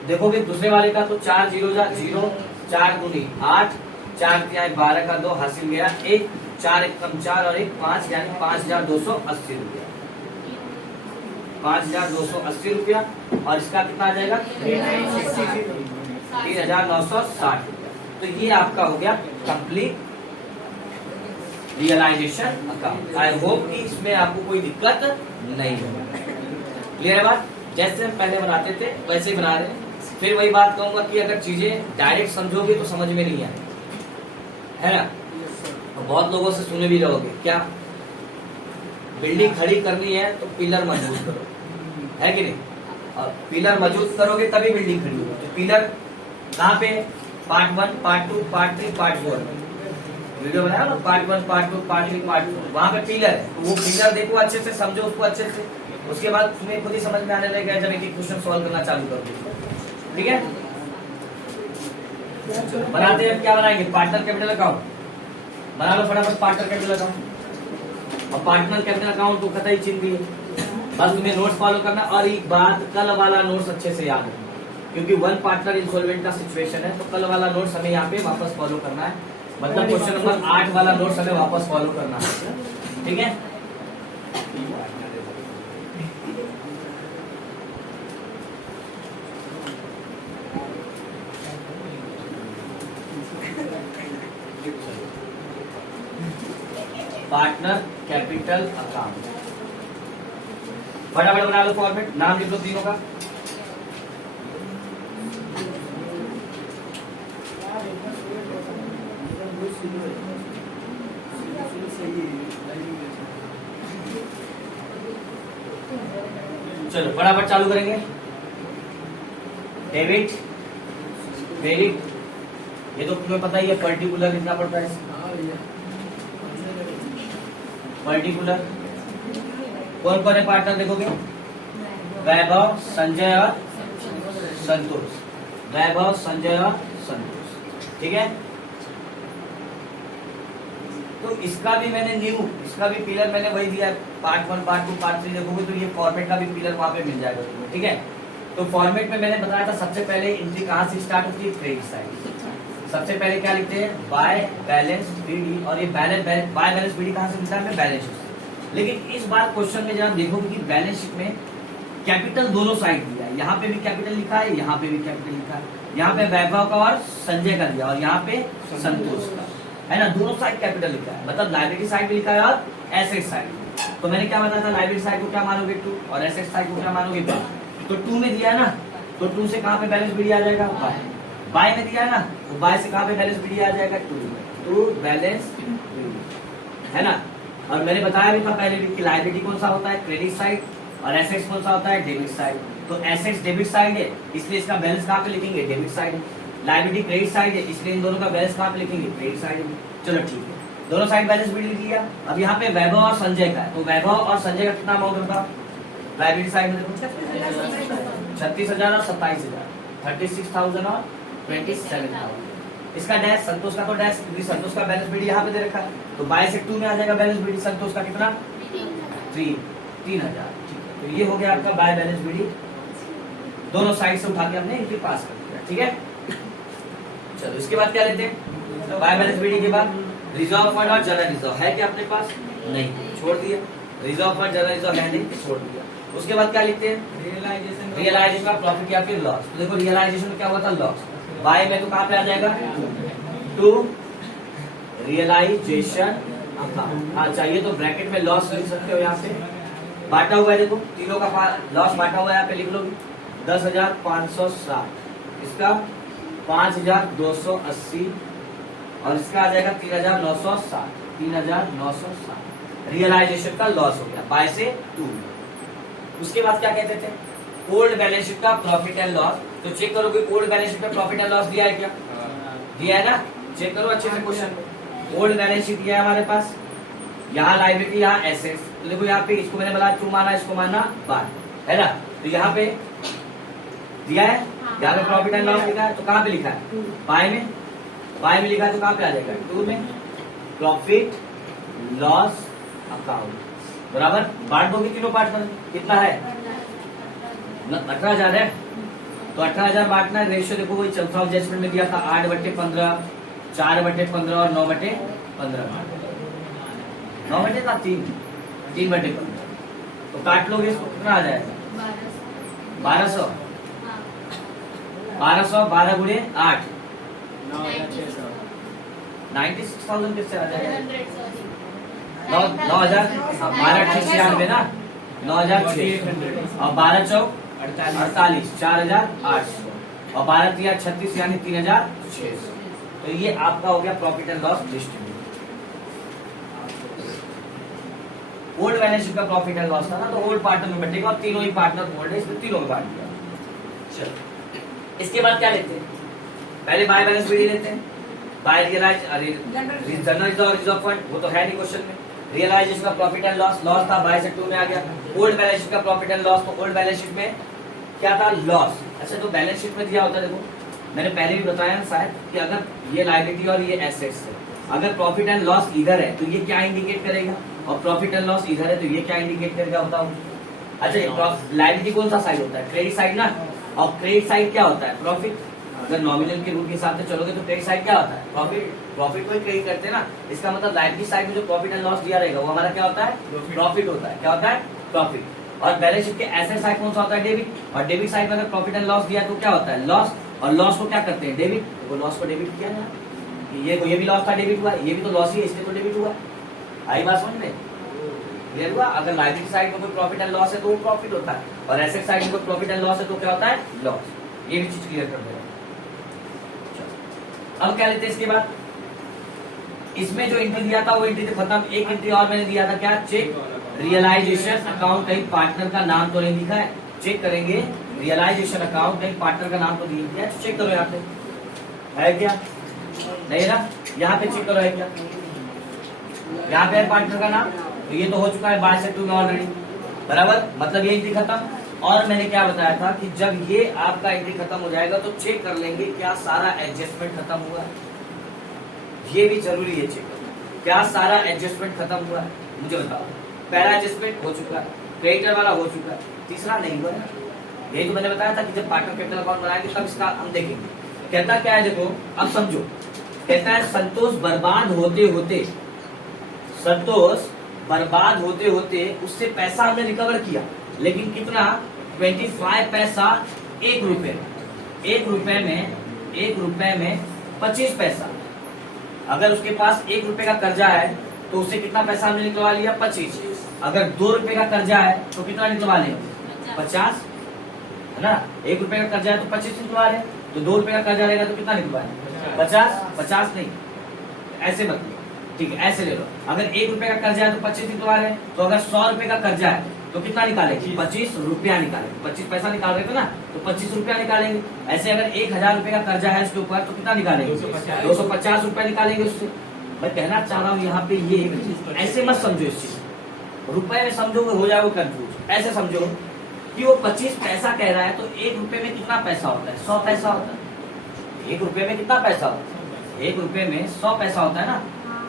देखोगे दूसरे वाले का, तो 4 0 0, 4 दूनी 8, 4 3 12 का 2 हासिल गया 1। 4 एकम 4 और 1 5, यानी 5,280 रुपया। 5,280 रुपया। और इसका कितना आ जाएगा? 3,960 रुपया। तो ये आपका हो गया complete realization account. I hope कि इसमें आपको कोई दिक्कत नहीं होगी। क्लियर है बात? जैसे हम पहले बनाते थे वैसे ही बना रहे हैं। फिर वही बात कहूंगा कि अगर चीजें डायरेक्ट समझोगे तो समझ में नहीं आएगी, है ना? तो बहुत लोगों से सुने भी रहोगे क्या, बिल्डिंग खड़ी करनी है तो पिलर मजबूत करो, है कि नहीं? और पिलर मजबूत करोगे तभी बिल्डिंग खड़ी होगी। तो पिलर कहाँ पे? Part 1, part 2, part 3, part 4 video बनाया ना, पार्ट 1, पार्ट 2, पार्ट 3, पार्ट 4, वहां पे पिलर है। तो वो पिलर देखो अच्छे से, समझो उसको अच्छे से, उसके बाद तुम्हें खुद ही समझ में आने लगेगा जब एक क्वेश्चन सॉल्व करना चालू करोगे। ठीक है, बनाते हैं। क्या बनाएंगे? पार्टनर कैपिटल अकाउंट बना लो फटाफट। पार्टनर कैपिटल अकाउंट और पार्टनर कैपिटल अकाउंट को कतई चिन्ह भी है, बस तुम्हें नोट्स फॉलो करना। और एक बात, कल वाला नोट्स अच्छे से याद रखना, क्योंकि वन पार्टनर इंसॉल्वेंट का सिचुएशन है। तो कल वाला नोट्स हमें यहाँ पे वापस फॉलो करना है, मतलब क्वेश्चन नंबर 8 वाला नोट्स हमें वापस फॉलो करना है। ठीक है, पार्टनर कैपिटल अकाउंट फटाफट बना लो फॉर्मेट। नाम लिख लो तीनों का। चलो फटाफट चालू करेंगे। डेबिट, क्रेडिट, ये तो तुम्हें पता ही है। पर्टिकुलर लिखना पड़ता है। पर्टिकुलर कौन कौन है पार्टनर देखोगे? वैभव, संजय और संतोष। वैभव, संजय और संतोष। ठीक है, तो इसका भी मैंने इसका भी पिलर मैंने वही दिया। पार्ट 1, पार्ट 2, पार्ट 3 देखोगे तो ये फॉर्मेट का भी पिलर वहां पे मिल जाएगा तुम्हें। ठीक है, तो फॉर्मेट में मैंने बताया था सबसे पहले एंट्री कहाँ से स्टार्ट होती है? Credit side. सबसे पहले क्या लिखते हैं? By balance BD. और ये बाय बैलेंस बीडी कहाँ से मिलता है? हमें बैलेंस शीट से। लेकिन इस बार क्वेश्चन में जब देखोगे कि बैलेंस शीट में कैपिटल दोनों साइड दिया है। यहाँ पे भी कैपिटल लिखा है, यहाँ पे भी कैपिटल लिखा है। यहाँ पे वैभव का और संजय का दिया, और यहाँ पे संतोष का, है ना? दोनों साइड कैपिटल लिखा है, मतलब लाइबिलिटी साइड भी लिखा है और एसेट साइड। तो मैंने क्या बताया था? लाइबिलिटी साइड को क्या मानोगे? 2, और एसेट साइड को क्या मानोगे? 1। तो 2 में दिया है ना, तो 2 से कहाँ पे बैलेंस बीडी आ जाएगा? बाय में दिया है ना, तो बाय से कहाँ पे बैलेंस बीडी आ जाएगा? 2 बैलेंस बीडी, है ना? और मैंने बताया भी था पहले भी कि लायबिलिटी कौन सा होता है? Credit side. और एसेट्स कौन सा होता है? Debit side. तो एसेट्स डेबिट साइड है, इसलिए इसका बैलेंस कहाँ पे लिखेंगे? Debit side. Liability credit side है, इसलिए इन दोनों का बैलेंस कहाँ पे लिखेंगे? Credit side. चलो ठीक है, दोनों साइड बैलेंस बीडी लिख लिया। अब यहाँ पे वैभव और संजय का है, तो वैभव और संजय का कितना अमाउंट होता? लायबिलिटी साइड में देखो 36,000 और 27,000, 36,000 और 27,000। इसका डैश, संतोष का तो डैश, क्योंकि संतोष का बैलेंस बीडी यहाँ पे दे रखा है, तो बाय से 2 में आ जाएगा बैलेंस बीडी। संतोष का कितना? 3,000। तो ये हो गया आपका बाय बैलेंस बीडी। दोनों साइड से उठा के हमने इनके पास कर दिया। ठीक है, चलो इसके बाद क्या लेते हैं? बाय बैलेंस बीडी के बाद रिजर्व फंड और जनरल रिजर्व है क्या अपने पास? नहीं, छोड़ दिया। रिजर्व फंड, जनरल रिजर्व है नहीं, छोड़ दिया। उसके बाद क्या लिखते हैं? रियलाइजेशन का प्रॉफिट या फिर लॉस। तो देखो रियलाइजेशन में क्या हुआ था? लॉस। बाय में तो कहाँ पे आ जाएगा? 2 रियलाइजेशन अकाउंट। हाँ चाहिए तो ब्रैकेट में लॉस लिख सकते हो। यहाँ पे बांटा हुआ है, देखो तीनों का लॉस बांटा हुआ है, यहाँ पे लिख लो 10,560, इसका 5,280 और इसका आ जाएगा 3,960। 3,960 रियलाइजेशन का लॉस हो गया बाय से 2। उसके बाद क्या कहते थे? ओल्ड बैलेंस शीट का प्रॉफिट एंड लॉस। तो चेक करो कि ओल्ड बैलेंस शीट में प्रॉफिट एंड लॉस दिया है क्या? दिया है ना? चेक करो अच्छे से क्वेश्चन। ओल्ड बैलेंस शीट दिया है हमारे पास, यहाँ लाइबिलिटी, यहाँ एसेट्स। तो देखो यहाँ पे इसको मैंने बोला 2 माना, इसको माना बाय, है ना? तो यहाँ पे दिया है, यहाँ पे प्रॉफिट एंड लॉस लिखा है, तो कहाँ पे लिखा है? बाय में। बाय में लिखा है तो कहाँ पे आ जाएगा? 2 में। प्रॉफिट लॉस अकाउंट बराबर बांट दोगे तीनों पार्ट में। कितना है? 18,000 है, तो 18,000 बांटना है। रेशियो देखो वही चौथा एडजस्टमेंट में दिया था 8/15, 4/15 और 9/15। 9 का 3/15। तो काट लोगे इसको, कितना आ जाएगा? 1200। 1200 12 गुणे 8, 96,000 किससे आ जाएगा? 9,000, 12,696 ना, 9,600 और 12 चौक 48, 4,800 और 12 तिया 36 यानी 3,600। तो ये आपका हो गया profit and loss distribute. Old balance sheet का प्रॉफिट एंड लॉस था ना, तो ओल्ड पार्टनर में बटेगा और तीनों ही पार्टनर ओल्ड है, इसमें तीनों में बांट दिया। चलो इसके बाद क्या लेते हैं, पहले बाय बैलेंस भी लेते हैं। By realize general reserve fund, वो तो है नहीं क्वेश्चन में। रियलाइजेशन का प्रॉफिट एंड लॉस, लॉस था बाय से 2 में आ गया। ओल्ड बैलेंस शीट का प्रॉफिट एंड लॉस, तो ओल्ड बैलेंस शीट में क्या था, लॉस। अच्छा तो बैलेंस शीट में दिया होता है, देखो मैंने पहले भी बताया ना शायद कि अगर ये लायबिलिटी और ये एसेट्स है, अगर प्रॉफिट एंड लॉस इधर है तो ये क्या इंडिकेट करेगा, और प्रॉफिट एंड लॉस इधर है तो ये क्या इंडिकेट करेगा बताओ। अच्छा लायबिलिटी कौन सा साइड होता है, क्रेडिट साइड ना, और क्रेडिट साइड क्या होता है, प्रॉफिट। अगर नॉमिनल के रूल के हिसाब से चलोगे तो क्रेडिट साइड क्या होता है, प्रॉफिट। प्रॉफिट को ही क्रेडिट करते हैं ना, इसका मतलब लायबिलिटी साइड में जो प्रॉफिट एंड लॉस दिया रहेगा वो हमारा क्या होता है, प्रॉफिट होता है। क्या होता है, प्रॉफिट। और बैलेंस शीट के एसेट साइड कौन सा होता है, डेबिट। और डेबिट साइड में अगर प्रॉफिट एंड लॉस दिया तो क्या होता है, लॉस। और लॉस को क्या करते हैं, डेबिट। वो लॉस को डेबिट किया ना, ये भी लॉस था, डेबिट हुआ, ये भी तो लॉस ही है, इसलिए तो डेबिट हुआ। आई बात समझ में, क्लियर हुआ। अगर लायबिलिटी साइड में कोई प्रॉफिट एंड लॉस है तो वो प्रॉफिट होता है, और एसेट साइड में कोई प्रॉफिट एंड लॉस है तो क्या होता है, लॉस। ये भी चीज क्लियर कर देगा। अब क्या लेते हैं इसके बाद, इसमें जो एंट्री दिया था वो एंट्री तो खत्म। एक एंट्री और मैंने दिया था, क्या, चेक रियलाइजेशन अकाउंट। कहीं पार्टनर का नाम तो नहीं दिखा है, चेक करेंगे रियलाइजेशन अकाउंट, कहीं पार्टनर का नाम तो नहीं दिया है, चेक करो यहाँ पे है क्या, नहीं ना, यहाँ पे चेक करो है क्या, यहाँ पे है पार्टनर का नाम, तो ये तो हो चुका है बाय से 2 में ऑलरेडी, बराबर। मतलब ये एंट्री खत्म। और मैंने क्या बताया था कि जब ये आपका एंट्री खत्म हो जाएगा तो चेक कर लेंगे क्या सारा एडजस्टमेंट खत्म हुआ है, ये भी जरूरी है चेक करना, क्या सारा एडजस्टमेंट खत्म हुआ है, मुझे बताओ। पहला एडजस्टमेंट हो चुका है, क्रेडिटर वाला हो चुका है, तीसरा नहीं हुआ है। यही तो मैंने बताया था कि जब पार्टनर कैपिटल अकाउंट बनाएंगे तब इसका हम देखेंगे। कहता क्या है, देखो अब समझो, कहता है संतोष बर्बाद होते होते, संतोष बर्बाद होते होते उससे पैसा हमने रिकवर किया, लेकिन कितना, 25 पैसा 1 रुपए। 1 रुपए में 25 पैसा। अगर उसके पास 1 रुपए का कर्जा है तो उससे कितना पैसा हमने निकलवा लिया, 25। अगर 2 रुपए का कर्जा है तो कितना निकलवा लेंगे, 50, है ना। 1 रुपए का कर्जा है तो 25 निकलवा रहे, तो 2 रुपए का कर्जा रहेगा तो कितना निकलवा लेंगे, 50। 50 नहीं, ऐसे मत लो, ठीक है, ऐसे ले लो। अगर 1 रुपए का कर्जा है तो 25 निकलवा रहे, तो अगर 100 रुपए का कर्जा है तो कितना निकालेंगे, 25 रुपया निकालेंगे। 25 पैसा निकाल रहे थे ना, तो 25 रुपया निकालेंगे। ऐसे अगर 1,000 रुपए का कर्जा है उसके ऊपर तो कितना निकालेंगे, 250 रुपया निकालेंगे उससे। मैं कहना चाह रहा हूँ यहाँ पे ये ऐसे मत समझो, इस चीज रुपए में समझोगे हो जाओगे कंफ्यूज। ऐसे समझो कि वो 25 पैसा कह रहा है तो 1 रुपए में कितना पैसा होता है, 100 पैसा होता है। 1 रुपए में कितना पैसा होता है, 1 रुपए में 100 पैसा होता है ना,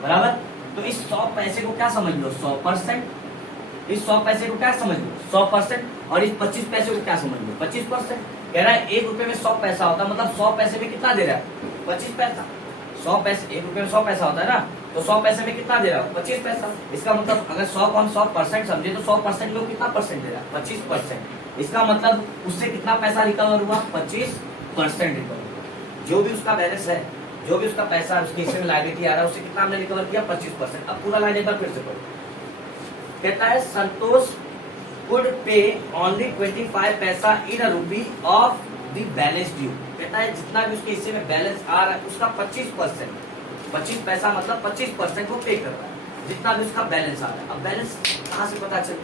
बराबर। तो इस 100 पैसे को क्या समझ लो, 100%। इस 100 पैसे को क्या समझ लो, 100%। और इस 25 पैसे को क्या समझ लो, 25%। कह रहा है 1 रुपए में 100 पैसा होता है, मतलब 100 पैसे में कितना दे रहा है, 25 पैसा। 100 पैसे, 1 रुपए में 100 पैसा होता है ना, तो 100 पैसे में कितना दे रहा है, 25 पैसा। इसका मतलब अगर 100 को हम 100% समझे तो 100% में कितना परसेंट दे रहा है, 25%। इसका मतलब उससे कितना पैसा रिकवर हुआ, 25% रिकवर हुआ। जो भी उसका बैलेंस है, जो भी उसका पैसा उसके हिस्से में लायबिलिटी आ रहा है, उससे कितना हमने रिकवर किया, 25%। अब पूरा लाइन एक बार फिर से पढ़ो। कहता है संतोष कुड पे ओनली 25 पैसा इन अ रूपी ऑफ द बैलेंस ड्यू। कहता है जितना भी उसके हिस्से में बैलेंस आ रहा है उसका 25%, 25 पैसा मतलब 25% वो पे कर रहा है, जितना भी उसका बैलेंस आ रहा है। अब बैलेंस कहाँ से पता चले,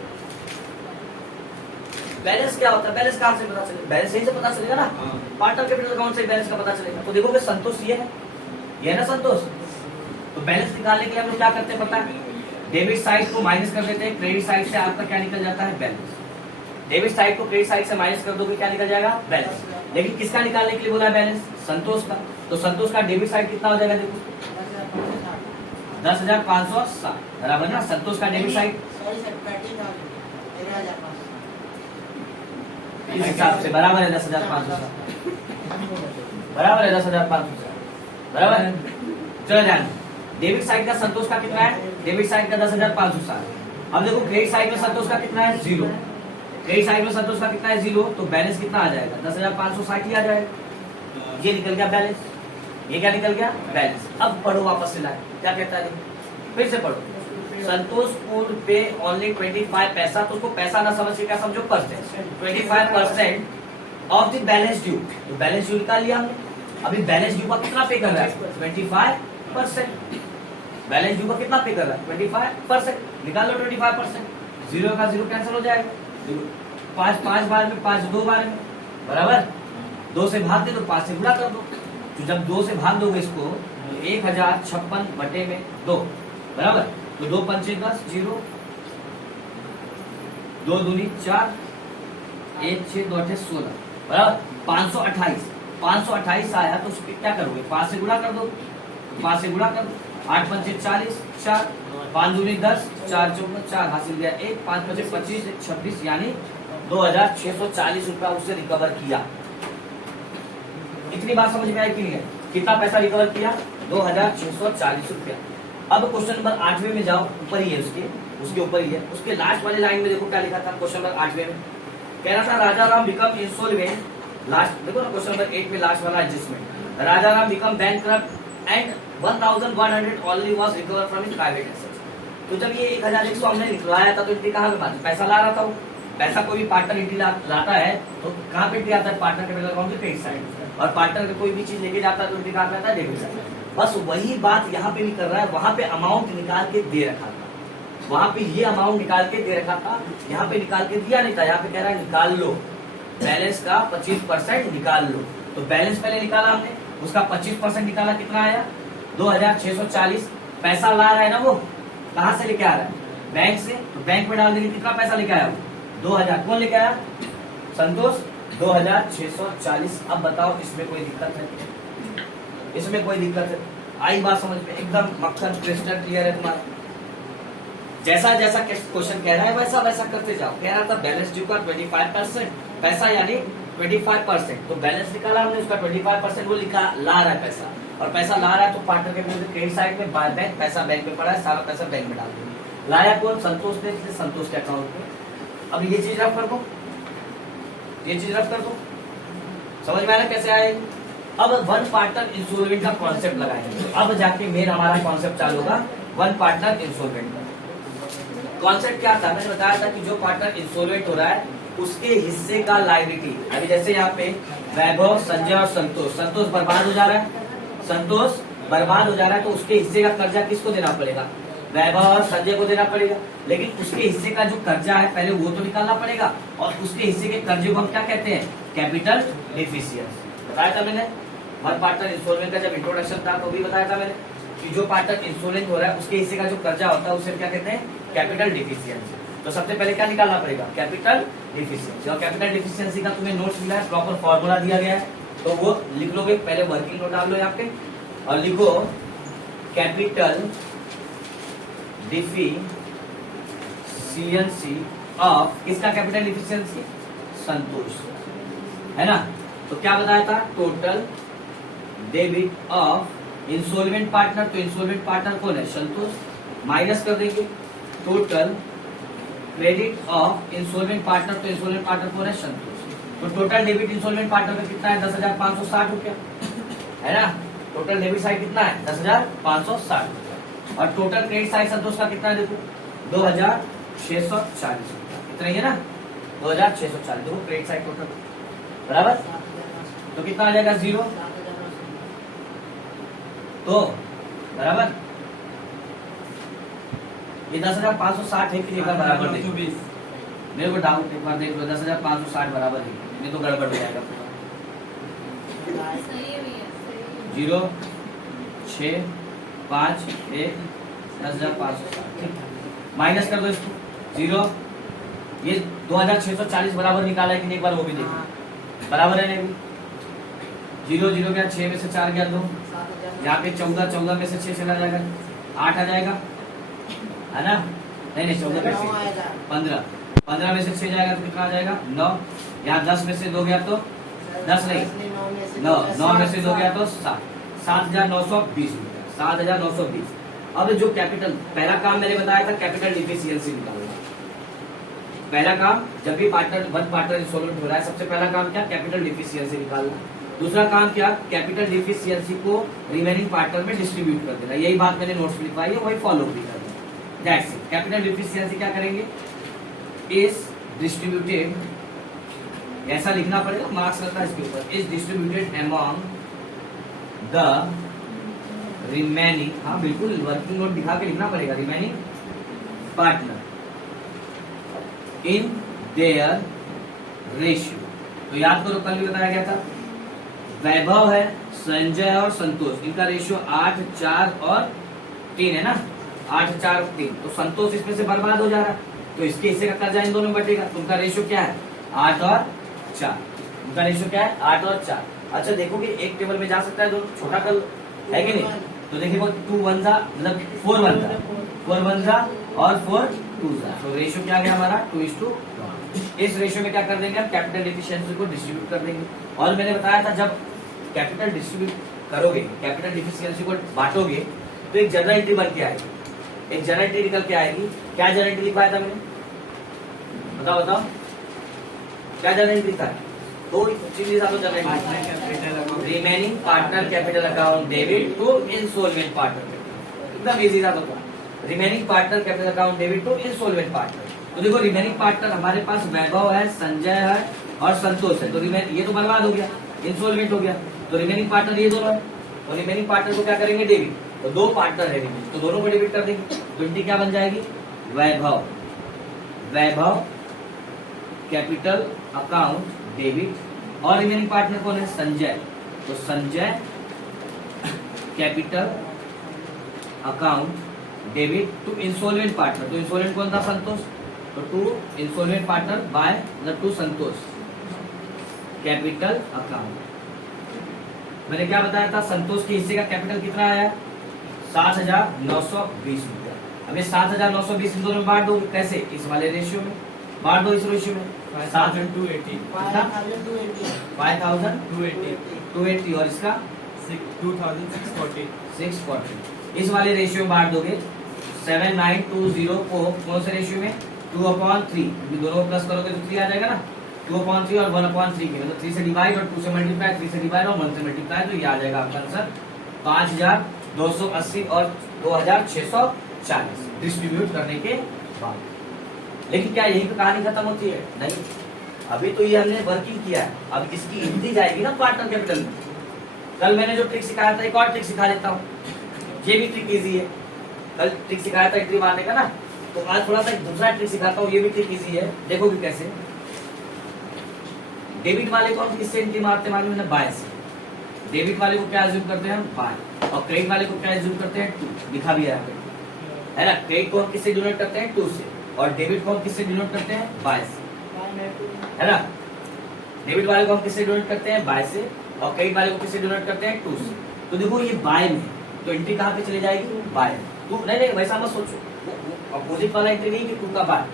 बैलेंस क्या होता है, बैलेंस कहाँ से पता चले, बैलेंस यही से पता चलेगा ना, पार्टनर कैपिटल अकाउंट से बैलेंस का पता चलेगा। तो देखोगे संतोष ये है ना संतोष। तो बैलेंस निकालने के लिए हम लोग क्या करते हैं पता है, डेबिट साइड को माइनस कर देते हैं, क्रेडिट साइड से आपका क्या निकल जाता है, बैलेंस। डेबिट साइड को क्रेडिट साइड से माइनस कर दोगे क्या निकल जाएगा, बैलेंस। लेकिन किसका निकालने के लिए बोला है बैलेंस, संतोष का। तो संतोष का डेबिट साइड कितना हो जाएगा, देखो 10,560, बराबर ना। संतोष का डेबिट साइड इस हिसाब से बराबर है 10,560, बराबर है 10,560, बराबर। चलो ध्यान, डेबिट साइड का संतोष का कितना है, डेबिट साइड का 10,560। अब देखो क्रेडिट साइड में संतोष का कितना है, 0। क्रेडिट साइड में संतोष का कितना है, 0। तो बैलेंस कितना आ जाएगा, 10,560 ही आ जाएगा। ये निकल गया बैलेंस, ये क्या निकल गया, बैलेंस। अब पढ़ो वापस से लाए, क्या कहता है, फिर से पढ़ो। संतोष कुड पे ओनली 25 पैसा, तो उसको पैसा ना समझ के क्या समझो, percent. 25% of the balance due, तो बैलेंस ड्यू निकाल लिया हमने। अभी बैलेंस ड्यू का कितना पे कर रहा है, 25%। बैलेंस ड्यू का कितना पे कर रहा है, 25%। निकाल लो 25%, जीरो का जीरो कैंसिल हो जाएगा, 5 बार में, 5 2 बार में, बराबर। 2 से भाग दे तो 5 से गुणा कर दो, तो जब 2 से भाग दोगे इसको 1056 बटे में 2, बराबर। तो 2 पंचे 10, 0, 2 दूनी 4, 1 6 2 8 16, बराबर। 528 आया तो उसके क्या करोगे, 5 से गुणा कर दो, 5 से गुणा कर दो, 8 पंचे 40, 4, 5 दूनी 10, 4 चौका 4, हासिल गया 1, 5 पंचे 25, 1 26, यानी 2640 रुपया उससे रिकवर किया। इतनी बात समझ में आई कि नहीं है, कितना पैसा रिकवर किया, 2640 रुपया। अब क्वेश्चन नंबर 8वें में जाओ, ऊपर ही है उसके ऊपर ही है, उसके लास्ट वाली लाइन में देखो क्या लिखा था। क्वेश्चन नंबर 8वें में कह रहा था राजा राम बिकम इंसॉल्वेंट, लास्ट देखो ना क्वेश्चन नंबर 8 में लास्ट वाला adjustment, Raja Ram become bankrupt and 1100 only was recover from his private assets. तो जब ये 1100 हमने निकलाया था तो इनकी कहाँ पे बात, पैसा ला रहा था वो, पैसा कोई भी पार्टनर एंटिटी लाता है तो कहाँ पे आता है, पार्टनर कैपिटल अकाउंट की क्रेडिट साइड, और पार्टनर कोई भी चीज लेके जाता है तो उनकी कहाँ पे आता है, डेबिट साइड। बस वही बात यहाँ पे भी कर रहा है, वहां पे अमाउंट निकाल के दे रखा था, वहां पे ये अमाउंट निकाल के दे रखा था, यहाँ पे निकाल के दिया नहीं था, यहाँ पे कह रहा है निकाल लो, बैलेंस का 25% निकाल लो। तो बैलेंस पहले निकाला हमने, उसका 25% निकाला, कितना आया 2640। पैसा ला रहा है ना वो, कहाँ से लेके आ रहा है, बैंक से, तो बैंक में डाल देंगे, कितना पैसा लेके आया वो 2000, कौन लेके आया, संतोष 2640। अब बताओ इसमें कोई दिक्कत है, इसमें कोई दिक्कत है, आई बात समझ में, एकदम मक्खन क्रिस्टल क्लियर है तुम्हारा। जैसा जैसा क्वेश्चन कह रहा है वैसा वैसा करते जाओ। कह रहा था बैलेंस ड्यू का 25% पैसा यानी 25%, तो बैलेंस निकाला हमने, उसका 25% वो ला रहा है पैसा, और पैसा ला रहा है तो पार्टनर के क्रेडिट साइड में बैंक, पैसा बैंक में पड़ा है, सारा पैसा बैंक में डाल देंगे। लाया कौन, संतोष ने, संतोष के अकाउंट में। अब ये चीज रफ कर दो, ये चीज रफ कर दो, समझ में आ रहा है कैसे आएगी। अब वन पार्टनर इंसॉल्वेंट का कॉन्सेप्ट लगाएंगे, अब जाके मेन हमारा कॉन्सेप्ट चालू होगा वन पार्टनर इंसॉल्वेंट का। कॉन्सेप्ट क्या था, मैंने बताया था कि जो पार्टनर इंसॉल्वेंट हो रहा है उसके हिस्से का लायबिलिटी, अभी जैसे यहाँ पे वैभव, संजय और संतोष, संतोष बर्बाद हो जा रहा है, संतोष बर्बाद हो जा रहा है, तो उसके हिस्से का कर्जा किसको देना पड़ेगा, वैभव और संजय को देना पड़ेगा। लेकिन उसके हिस्से का जो कर्जा है पहले वो तो निकालना पड़ेगा, और उसके हिस्से के कर्जे को हम क्या कहते हैं, कैपिटल डिफिशियंसी। बताया था मैंने वन पार्टनर इंसॉल्वेंट का जब इंट्रोडक्शन था तो भी बताया था मैंने कि जो पार्टनर इंसॉल्वेंट हो रहा है उसके हिस्से का जो कर्जा होता है उसे क्या कहते हैं, कैपिटल डिफिशियंसी। तो सबसे पहले क्या निकालना पड़ेगा, कैपिटल डिफिशियंसी। और कैपिटल डिफिशियंसी का तुम्हें नोट्स मिला है, प्रॉपर फॉर्मूला दिया गया है, तो वो लिख लोगे, पहले वर्किंग नोट डाल लो यहाँ पे और लिखो कैपिटल डिफिशियंसी ऑफ, किसका कैपिटल डिफिशियंसी, संतोष, है ना। तो क्या बताया था, total debit of insolvent partner, तो इंसॉल्वेंट पार्टनर कौन है, संतोष, माइनस कर देंगे total credit of insolvent partner, तो इंसॉल्वेंट पार्टनर कौन है, संतोष। तो टोटल डेबिट इंसॉल्वेंट पार्टनर का कितना है, 10,560 रुपया, है ना। टोटल डेबिट साइड कितना है, 10,560 रुपया, और टोटल क्रेडिट साइड संतोष का कितना है, देखो 2,640 रुपया, इतना ही है ना, 2,640। देखो क्रेडिट साइड टोटल, बराबर, तो कितना आ जाएगा, 0, तो बराबर ये 10,560 है कि नहीं, बराबर देखो, मेरे को डाउट एक बार देख लो, 10,560 बराबर है, नहीं तो गड़बड़ हो जाएगा पूरा। 0 6 5 1 10,560, माइनस कर दो इसको, 0, ये 2,640 बराबर निकाला है कि नहीं, एक बार वो भी देखो, बराबर है नहीं, 0 0 गया, 6 में से 4 गया 2, यहाँ पे 14 14 में से 6 चला जाएगा, 8 आ जाएगा, है ना, नहीं 14 में से 15, 15 में से 6 जाएगा तो कितना आ जाएगा, 9, यहाँ 10 में से 2 गया तो 10 नहीं 9, 9 में से 2 गया तो 7, 7,920 रुपया, 7,920। अब जो कैपिटल, पहला काम मैंने बताया था कैपिटल डिफिशियंसी निकालना, पहला काम जब भी पार्टनर वन पार्टनर इंसॉल्वेंट हो रहा है सबसे पहला काम क्या, कैपिटल डिफिशियंसी निकालना। दूसरा काम क्या, कैपिटल डिफिशियंसी को रिमेनिंग पार्टनर में डिस्ट्रीब्यूट कर देना। यही बात मैंने नोट्स में लिखवाई है, वही फॉलो भी करना, दैट्स इट। कैपिटल डिफिशियंसी क्या करेंगे, इज डिस्ट्रीब्यूटेड, ऐसा लिखना पड़ेगा, मार्क्स रहता है इसके ऊपर, is distributed among the remaining, हाँ बिल्कुल वर्किंग नोट दिखा के लिखना पड़ेगा, remaining partner in their ratio. तो याद करो कल भी बताया गया था, वैभव है, संजय और संतोष, इनका रेशियो 8, 4 और 3 है ना, 8, 4 और 3। तो संतोष इसमें से बर्बाद हो जा रहा, तो इसके हिस्से का कर्जा इन दोनों में बटेगा। तो उनका रेशियो क्या है, 8 और 4। उनका रेशियो क्या है, 8 और 4। अच्छा देखोगे एक टेबल में जा सकता है, दोनों छोटा कल है कि नहीं, तो देखिए 2 1 जा मतलब 4 1 जा, 4 1 जा और 4 2 जा, तो रेशियो क्या गया हमारा 2:1। इस रेशियो में क्या कर देंगे हम, कैपिटल डिफिशियंसी को डिस्ट्रीब्यूट कर देंगे। और मैंने बताया था जब कैपिटल डिस्ट्रीब्यूट करोगे, कैपिटल डिफिशियंसी को बांटोगे, तो एक जनरल एंट्री बन के आएगी, एक जनरल एंट्री निकल के आएगी। क्या जनरल एंट्री लिखवाया था मैंने, बताओ बताओ क्या जनरल एंट्री था, दो चीजें था, तो general entry remaining partner capital account debit to insolvent partner, एकदम इजी था। तो remaining partner capital account debit to insolvent partner. तो देखो रिमेनिंग पार्टनर हमारे पास वैभव है, संजय है और संतोष है, तो ये तो बर्बाद हो गया, इंसॉल्वेंट हो गया, तो रिमेनिंग पार्टनर ये दोनों है। तो रिमेनिंग पार्टनर को क्या करेंगे, डेबिट, तो 2 पार्टनर है रिमेनिंग, तो दोनों को डेबिट कर देंगे। तो इनकी क्या बन जाएगी, Vaibhav, Vaibhav capital account debit, और रिमेनिंग पार्टनर कौन है, संजय, तो Sanjay capital account debit to insolvent partner. तो इंसॉल्वेंट कौन था, संतोष, तो टू इंसॉल्वेंट पार्टनर बाय मतलब टू संतोष कैपिटल अकाउंट। मैंने क्या बताया था, संतोष के हिस्से का कैपिटल कितना आया, 7,920 रुपया। अब ये 7,920 इन दोनों में बांट दो, कैसे, इस वाले रेशियो में बांट दो, इस रेशियो में 5,280 5,280 और इसका 2,640 इस वाले रेशियो में बांट दोगे। 7,920 को कौन से रेशियो में, 2/3, दोनों प्लस करोगे तो 3 आ जाएगा ना, 2/3 और 1/3 की, मतलब 3 से डिवाइड और 2 से मल्टीप्लाई, 3 से डिवाइड और 1 से मल्टीप्लाई, तो ये आ जाएगा आपका आंसर 5,280 और 2,640 डिस्ट्रीब्यूट करने के बाद। लेकिन क्या यही पे कहानी खत्म होती है, नहीं, अभी तो ये हमने वर्किंग किया है, अब इसकी एंट्री जाएगी ना पार्टनर कैपिटल में। कल मैंने जो ट्रिक सिखाया था, एक और ट्रिक सिखा देता हूँ, ये भी ट्रिक इजी है, कल ट्रिक सिखाया था एंट्री मारने का ना, तो आज थोड़ा सा एक दूसरा ट्रिक सिखाता हूँ, ये भी ट्रिक इजी है, देखोगे कैसे। डेबिट वाले को हम किससे एंट्री मारते मालूम है ना, बाय से। डेबिट वाले को क्या एज्यूम करते हैं हम, बाय, और क्रेडिट वाले को क्या एज्यूम करते हैं, 2, दिखा भी है ना। क्रेडिट को हम किससे डिनोट करते हैं, 2 से, और डेबिट को हम किससे डिनोट करते हैं, बाय से, है ना। डेबिट वाले को हम किससे डिनोट करते हैं, बाय से, और क्रेडिट वाले को किससे डिनोट करते हैं, 2 से। तो देखो ये बाय में, तो एंट्री कहाँ पे चली जाएगी, बाय में। तो नहीं वैसा मत सोचो, अपोजिट वाला एंट्री नहीं कि 2 का बाय,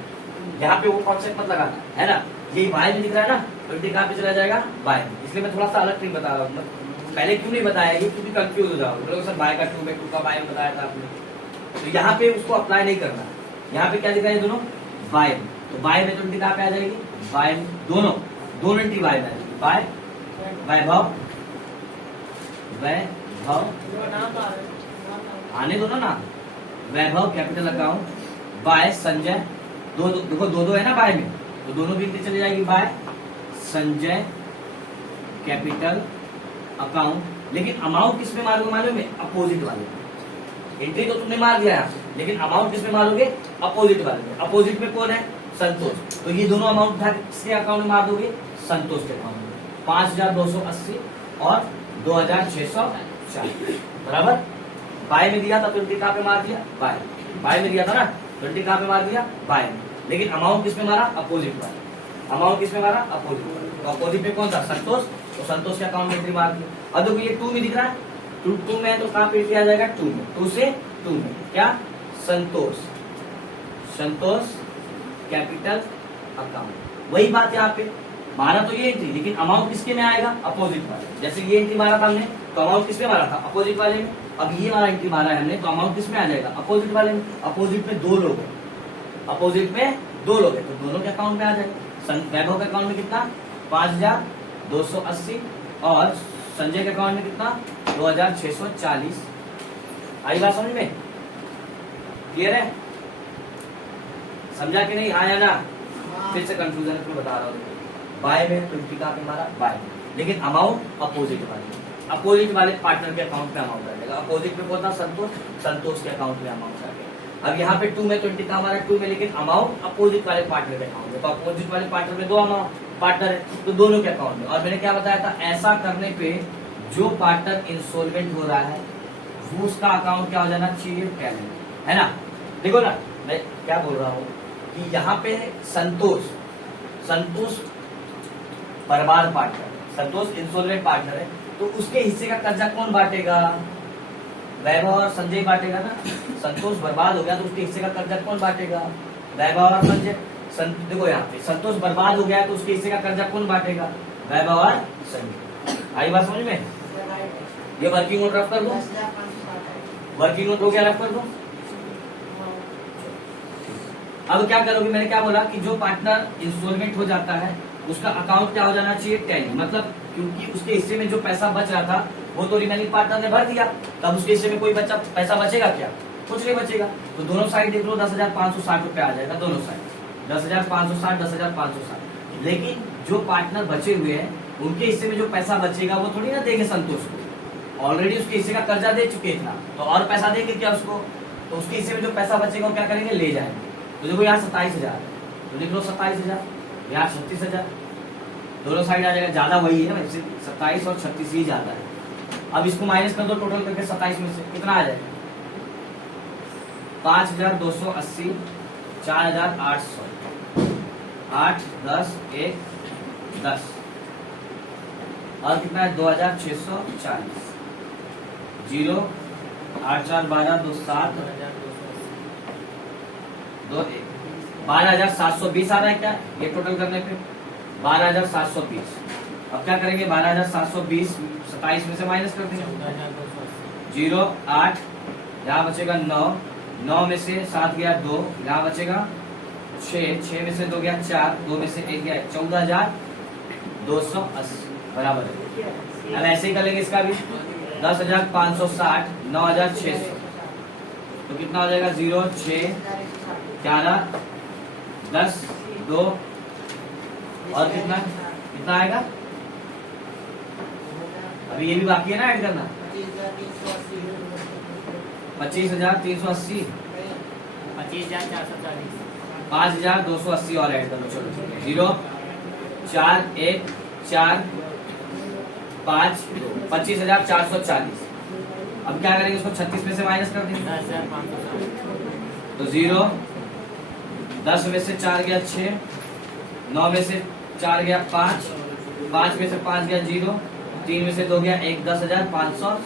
यहाँ पे वो कॉन्सेप्ट मत लगाना, है ना। ये बाय में दिख रहा है ना, तो एंट्री कहाँ पे चला जाएगा, बाय में। इसलिए मैं थोड़ा सा अलग ट्रिक बता रहा हूँ, पहले क्यों नहीं बताया ये, क्योंकि कंफ्यूज हो जाओगे, सर बाय का 2 में 2 का बाय में बताया था आपने, तो यहाँ पे उसको अप्लाई नहीं करना। यहाँ पे क्या दिख रहा है, दोनों बाय में, तो बाय में तो एंट्री कहाँ पे आ जाएगी, बाय में, दोनों एंट्री बाय में आएगी, बाय वैभव, वैभव आने दो ना, वैभव कैपिटल अकाउंट बाय संजय, देखो दो है ना बाय में, तो दोनों भी चली जाएगी, बाय संजय कैपिटल अकाउंट। लेकिन अमाउंट किस में मारोगे मालूम है, अपोजिट वाले। एंट्री तो तुमने मार दिया, लेकिन अमाउंट किस में मारोगे, अपोजिट वाले में। अपोजिट में कौन है, संतोष, तो ये दोनों अमाउंट किसके अकाउंट में मार दोगे, संतोष के अकाउंट में। 5,280 और 2,640 बराबर। बाय में दिया था तो एंट्री कहाँ पे मार दिया, बाय में दिया था ना, तो एंट्री कहाँ पे मार दिया, बाय में। लेकिन अमाउंट किस में मारा, अपोजिट वाले। अमाउंट किस में मारा, अपोजिट वाले। तो अपोजिट में कौन था, संतोष, तो संतोष के अकाउंट में एंट्री मार दी। अब देखो ये 2 में दिख रहा है, 2 में है तो कहाँ पे एंट्री आ जाएगा, 2 में, 2 से 2 में क्या, संतोष कैपिटल अकाउंट। वही बात यहाँ पे मारा तो ये एंट्री, लेकिन अमाउंट किसके में आएगा, अपोजिट वाले। जैसे ये एंट्री मारा था हमने, तो अमाउंट किसमें मारा था, अपोजिट वाले में। अब ये वाला एंट्री मारा है हमने, तो अमाउंट किसमें आ जाएगा, अपोजिट वाले में। अपोजिट में 2 लोग हैं, अपोजिट में 2 लोग हैं, तो दोनों के अकाउंट में आ जाएगा। वैभव के अकाउंट में कितना, 5,280 और संजय के अकाउंट में कितना, 2,640। आई बात समझ में, क्लियर है। समझा कि नहीं, हाँ या ना? फिर से कंफ्यूजन में बता रहा हूँ। बाय में 20 का हमारा बाय, लेकिन अमाउंट अपोजिट वाले पार्टनर के अकाउंट में अमाउंट आ जाएगा। अपोजिट में कौन था? संतोष के अकाउंट में अमाउंट आ गया। अब यहाँ पे 2 में 20 का हमारा 2 में, लेकिन अमाउंट अपोजिट वाले पार्टनर के अकाउंट में। तो अपोजिट वाले पार्टनर में 2 अमाउंट पार्टनर है, तो दोनों के अकाउंट में। और मैंने क्या बताया था, ऐसा करने पे जो पार्टनर इंसॉल्वेंट हो रहा है वो उसका अकाउंट क्या हो जाना चाहिए? टैली, है ना? देखो ना मैं क्या बोल रहा हूँ कि यहाँ पे संतोष बर्बाद पार्टनर, संतोष इंसॉल्वेंट पार्टनर है, तो उसके हिस्से का कर्जा कौन बांटेगा? वैभव और संजय बांटेगा ना। संतोष बर्बाद हो गया तो उसके हिस्से का कर्जा कौन बांटेगा? वैभव और संजय। देखो यहाँ पे संतोष बर्बाद हो गया तो उसके हिस्से का कर्जा कौन बांटेगा? वैभव और संजय। आई बात समझ में? ये वर्किंग नोट रफ कर दो, वर्किंग नोट हो गया, रफ कर दो। अब क्या करोगे, मैंने क्या बोला कि जो पार्टनर इंस्टॉलमेंट हो जाता है उसका अकाउंट क्या हो जाना चाहिए? टैली। मतलब क्योंकि उसके हिस्से में जो पैसा बच रहा था वो तो रिमेनिंग पार्टनर ने भर दिया, तब उसके हिस्से में कोई पैसा बचेगा क्या? कुछ नहीं बचेगा। तो दोनों साइड देख लो, 10,560 रुपए आ जाएगा दोनों साइड, 10,560, 10,560। लेकिन जो पार्टनर बचे हुए हैं उनके हिस्से में जो पैसा बचेगा वो थोड़ी ना देंगे संतोष को, ऑलरेडी उसके हिस्से का कर्जा दे चुके थे ना, तो और पैसा देंगे क्या उसको? तो उसके हिस्से में जो पैसा बचेगा वो क्या करेंगे? ले जाएंगे। तो देखो यहाँ 27,000, तो लिख लो 27,000, यहाँ 36,000, दोनों साइड आ जाएगा। ज्यादा वही है ना, 27 और 36 ही ज्यादा है। अब इसको माइनस कर दो टोटल करके 27 में से, कितना आ जाएगा? 5,280, 4,800, 8, 10, 1, 10 और कितना है? 2,640, 0, 8, 4, 12, 2, 7, 2, 1, 12,720 आ रहा है क्या ये टोटल करने पे? 12,720। अब क्या करेंगे? 12,720 27 में से माइनस कर देंगे, 0, 8, यहाँ बचेगा 9, 9 में से 7 गया 2, यहाँ बचेगा 6, 6 में से 2 गया 4, 2 में से 1 गया 14,280 बराबर है। अब ऐसे ही कर लेंगे इसका भी, 10,560, 9,600, तो कितना हो जाएगा? 0, 6, 11, 10, 2 और कितना कितना आएगा? अभी ये भी बाकी है ना ऐड करना, 25,380, 25,440, 5,280 और ऐड कर लो। चलो 0, 4, 1, 4, 5, 25,440। अब क्या करेंगे? इसको 36 में से माइनस कर देंगे, 10,560, तो 0, 10 में से 4 गया 6, 9 में से 4 गया 5, 5 में से 5 गया 0, 3 में से 2 गया 1, 10,560।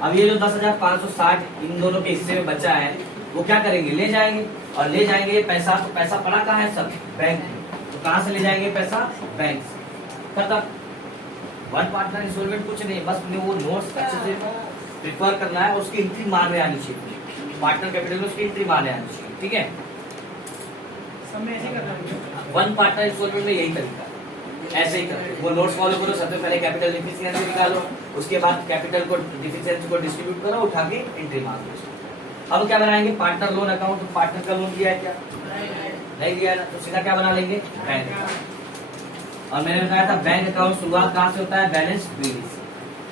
अब ये जो 10,560 इन दोनों के हिस्से में बचा है वो क्या करेंगे? ले जाएंगे। और ले जाएंगे ये पैसा, तो पैसा पड़ा कहाँ है? सब बैंक में। तो कहाँ से ले जाएंगे पैसा? बैंक से। खत्म। वन पार्टनर इंस्टॉलमेंट कुछ नहीं, बस वो नोट्स अच्छे से प्रिपेयर करना है, उसकी एंट्री मारने आनी चाहिए, पार्टनर कैपिटल में उसकी एंट्री मारने आनी चाहिए। ठीक है, वन पार्टनर इंस्टॉलमेंट में यही तरीका है, ऐसे ही करते। वो नोट्स फॉलो करो, सबसे पहले कैपिटल डिफिशिएंसी निकालो, उसके बाद कैपिटल को डिफिशिएंसी को डिस्ट्रीब्यूट करो, उठा के एंट्री मार दो। अब क्या बनाएंगे? Partner loan account. तो पार्टनर का लोन दिया है क्या? नहीं दिया ना, तो सीधा क्या बना लेंगे? Bank account. और मैंने बताया था बैंक अकाउंट शुरुआत कहाँ से होता है? बैलेंस बीडी से।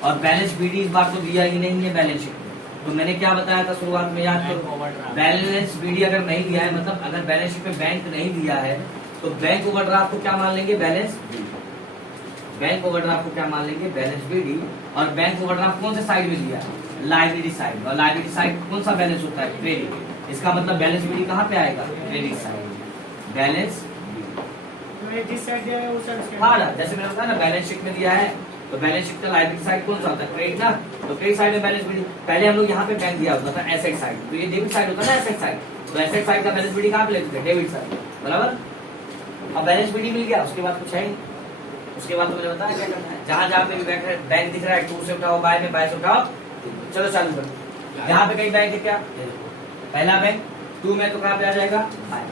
और बैलेंस बीडी इस बार तो दिया ही नहीं है बैलेंस शीट में, तो मैंने क्या बताया था शुरुआत में? याद करो, बैलेंस बीडी अगर नहीं दिया है, मतलब अगर बैलेंस शीट में बैंक नहीं दिया है, तो बैंक ओवरड्राफ्ट को क्या मान लेंगे? Balance BD. बैंक ओवरड्राफ्ट को क्या मान लेंगे? Balance BD. और बैंक ओवरड्राफ्ट कौन से साइड में दिया? Liability side. और लायबिलिटी साइड कौन सा बैलेंस होता है? क्रेडिट। इसका मतलब बैलेंस बीडी कहाँ पे आएगा? Credit side. बैलेंस जिस साइड दिया है उस साइड। हाँ ना, जैसे मैंने बताया ना, बैलेंस शीट में दिया है तो बैलेंस शीट का लायबिलिटी साइड कौन सा होता है? क्रेडिट ना। तो क्रेडिट साइड में बैलेंस बीडी। पहले हम लोग यहाँ पे बैंक दिया होता था एसेट साइड, तो ये डेबिट साइड होता है ना, एसेट साइड। तो एसेट साइड का बैलेंस बीडी कहाँ पे लेते थे? डेबिट साइड, बराबर। अब बैलेंस बीडी मिल गया, उसके बाद कुछ है। उसके बाद तो मैंने बताया क्या करना है, जहां जहां पे भी बैंक दिख रहा है 2 से उठाओ, बाय में बाय से उठाओ। चलो चालू करो। यहाँ पे कई बैंक है क्या? पहला बैंक 2 में तो कहाँ पे आ जाएगा? बाय।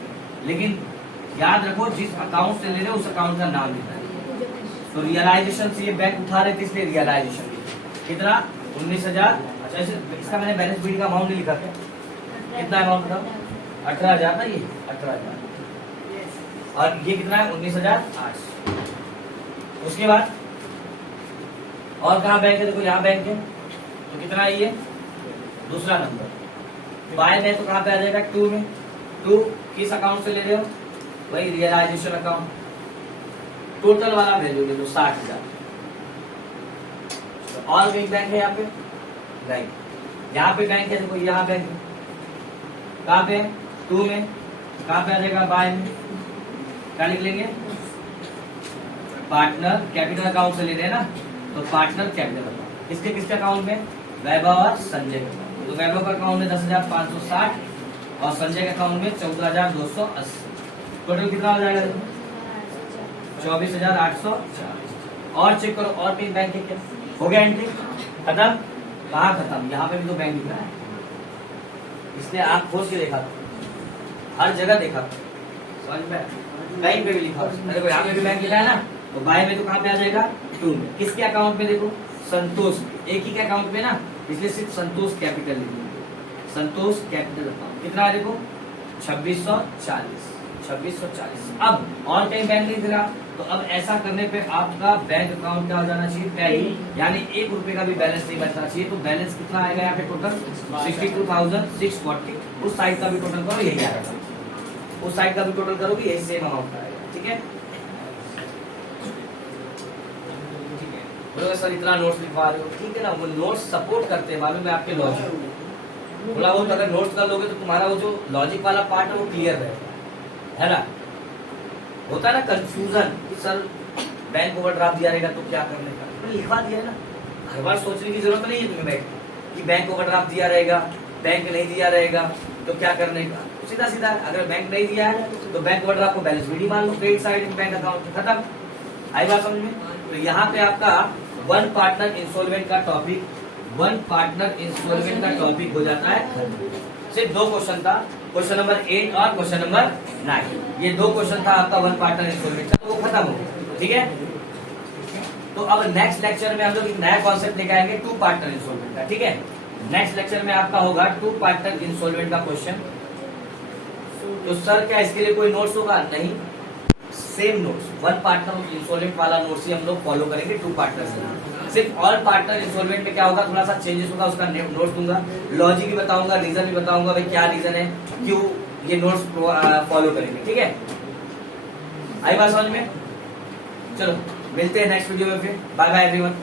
लेकिन याद रखो, जिस अकाउंट से ले रहे हो उस अकाउंट का नाम लिखना है। तो रियलाइजेशन से ये बैंक उठा रहे थे, इसलिए रियलाइजेशन कितना? 19,000। अच्छा, इसका मैंने बैलेंस बीडी का अमाउंट नहीं लिखा था, कितना अमाउंट था? 18,000 ना, ये 18,000 और ये कितना है 19,800। उसके बाद और कहाँ बैंक है, देखो यहाँ बैंक है, तो कितना है ये दूसरा नंबर। बाय में तो कहाँ पे आ जाएगा 2 में। 2 किस अकाउंट से ले रहे हो, वही रियलाइजेशन अकाउंट। टोटल वाला वैल्यू ले लो 60,000। और कहीं बैंक है यहाँ पे नहीं, यहाँ पे बैंक है, देखो यहाँ बैंक है, कहाँ पे 2 में, कहाँ पे आ जाएगा बाय में, क्या लिख लेंगे पार्टनर कैपिटल अकाउंट से ले रहे हैं ना, तो पार्टनर कैपिटल अकाउंट किसके किसके अकाउंट में, वैभव और संजय के। तो वैभव का अकाउंट में 10,560 और संजय के अकाउंट में 14,280। टोटल कितना हो जाएगा, 24,840। और चेक करो और कहीं बैंक है क्या, हो गया एंट्री खत्म। कहाँ खत्म, यहाँ पे भी तो बैंक दिख रहा है, इसलिए आप खोज के देखा, हर जगह देखा, समझ में कहीं पे भी लिखा। देखो यहाँ पे भी बैंक लिखा है ना, तो बाय में तो कहाँ पे आ जाएगा 2 में। किसके अकाउंट में, देखो संतोष, एक ही के अकाउंट में ना, इसलिए सिर्फ संतोष कैपिटल लिखेंगे। संतोष कैपिटल अकाउंट कितना है, देखो 2640। अब और कहीं बैंक नहीं दिख रहा, तो अब ऐसा करने पे आपका बैंक अकाउंट क्या हो जाना चाहिए, टैली, यानी 1 रुपए का भी बैलेंस नहीं बचना चाहिए। तो बैलेंस कितना आएगा यहाँ पे टोटल 62,640। उस साइड का भी टोटल करो, यही आएगा, उस साइड का भी टोटल करोगे यही सेम अमाउंट आएगा। ठीक है, बोलो सर इतना नोट्स लिखवा रहे हो, ठीक है ना, वो नोट्स सपोर्ट करते हैं, मालूम है आपके लॉजिक। थोड़ा बहुत अगर नोट्स कर लोगे तो तुम्हारा वो जो लॉजिक वाला पार्ट है वो क्लियर रहेगा, है ना। होता है ना कंफ्यूजन कि सर बैंक ओवरड्राफ्ट दिया रहेगा तो क्या करने का, तो लिखवा दिया है ना, हर बार सोचने की जरूरत नहीं है तुम्हें बैठ कि बैंक ओवरड्राफ्ट दिया रहेगा, बैंक नहीं दिया रहेगा तो क्या करने का। सीधा सीधा अगर बैंक नहीं दिया है तो बैंक ओवरड्राफ्ट को बैलेंस शीट मान लो, क्रेडिट साइड बैंक अकाउंट खत्म। आई बात समझ में। तो यहाँ पे आपका वन पार्टनर इंस्टॉलमेंट का टॉपिक, वन पार्टनर इंस्टॉलमेंट का टॉपिक हो जाता है। सिर्फ 2 क्वेश्चन था, क्वेश्चन नंबर 8 और क्वेश्चन नंबर 9। ये 2 क्वेश्चन था आपका वन पार्टनर इंस्टॉलमेंट का, तो वो खत्म हो गया। ठीक है, तो अब नेक्स्ट लेक्चर में हम लोग एक नया कॉन्सेप्ट लेके आएंगे 2 पार्टनर इंस्टॉलमेंट का। ठीक है, नेक्स्ट लेक्चर में आपका होगा 2 पार्टनर इंस्टॉलमेंट का क्वेश्चन। तो सर क्या इसके लिए कोई नोट्स होगा, नहीं, same notes, one partner installment वाला नोट्स ही हम लोग फॉलो करेंगे 2 पार्टनर से। सिर्फ ऑल पार्टनर इंस्टॉलमेंट में क्या होगा, थोड़ा सा चेंजेस होगा, उसका नोट दूंगा, लॉजिक भी बताऊंगा, रीजन भी बताऊंगा, भाई क्या रीजन है, क्यों ये नोट्स फॉलो करेंगे। ठीक है, आई बात समझ में। चलो मिलते हैं नेक्स्ट वीडियो में, फिर बाय बाय एवरीवन।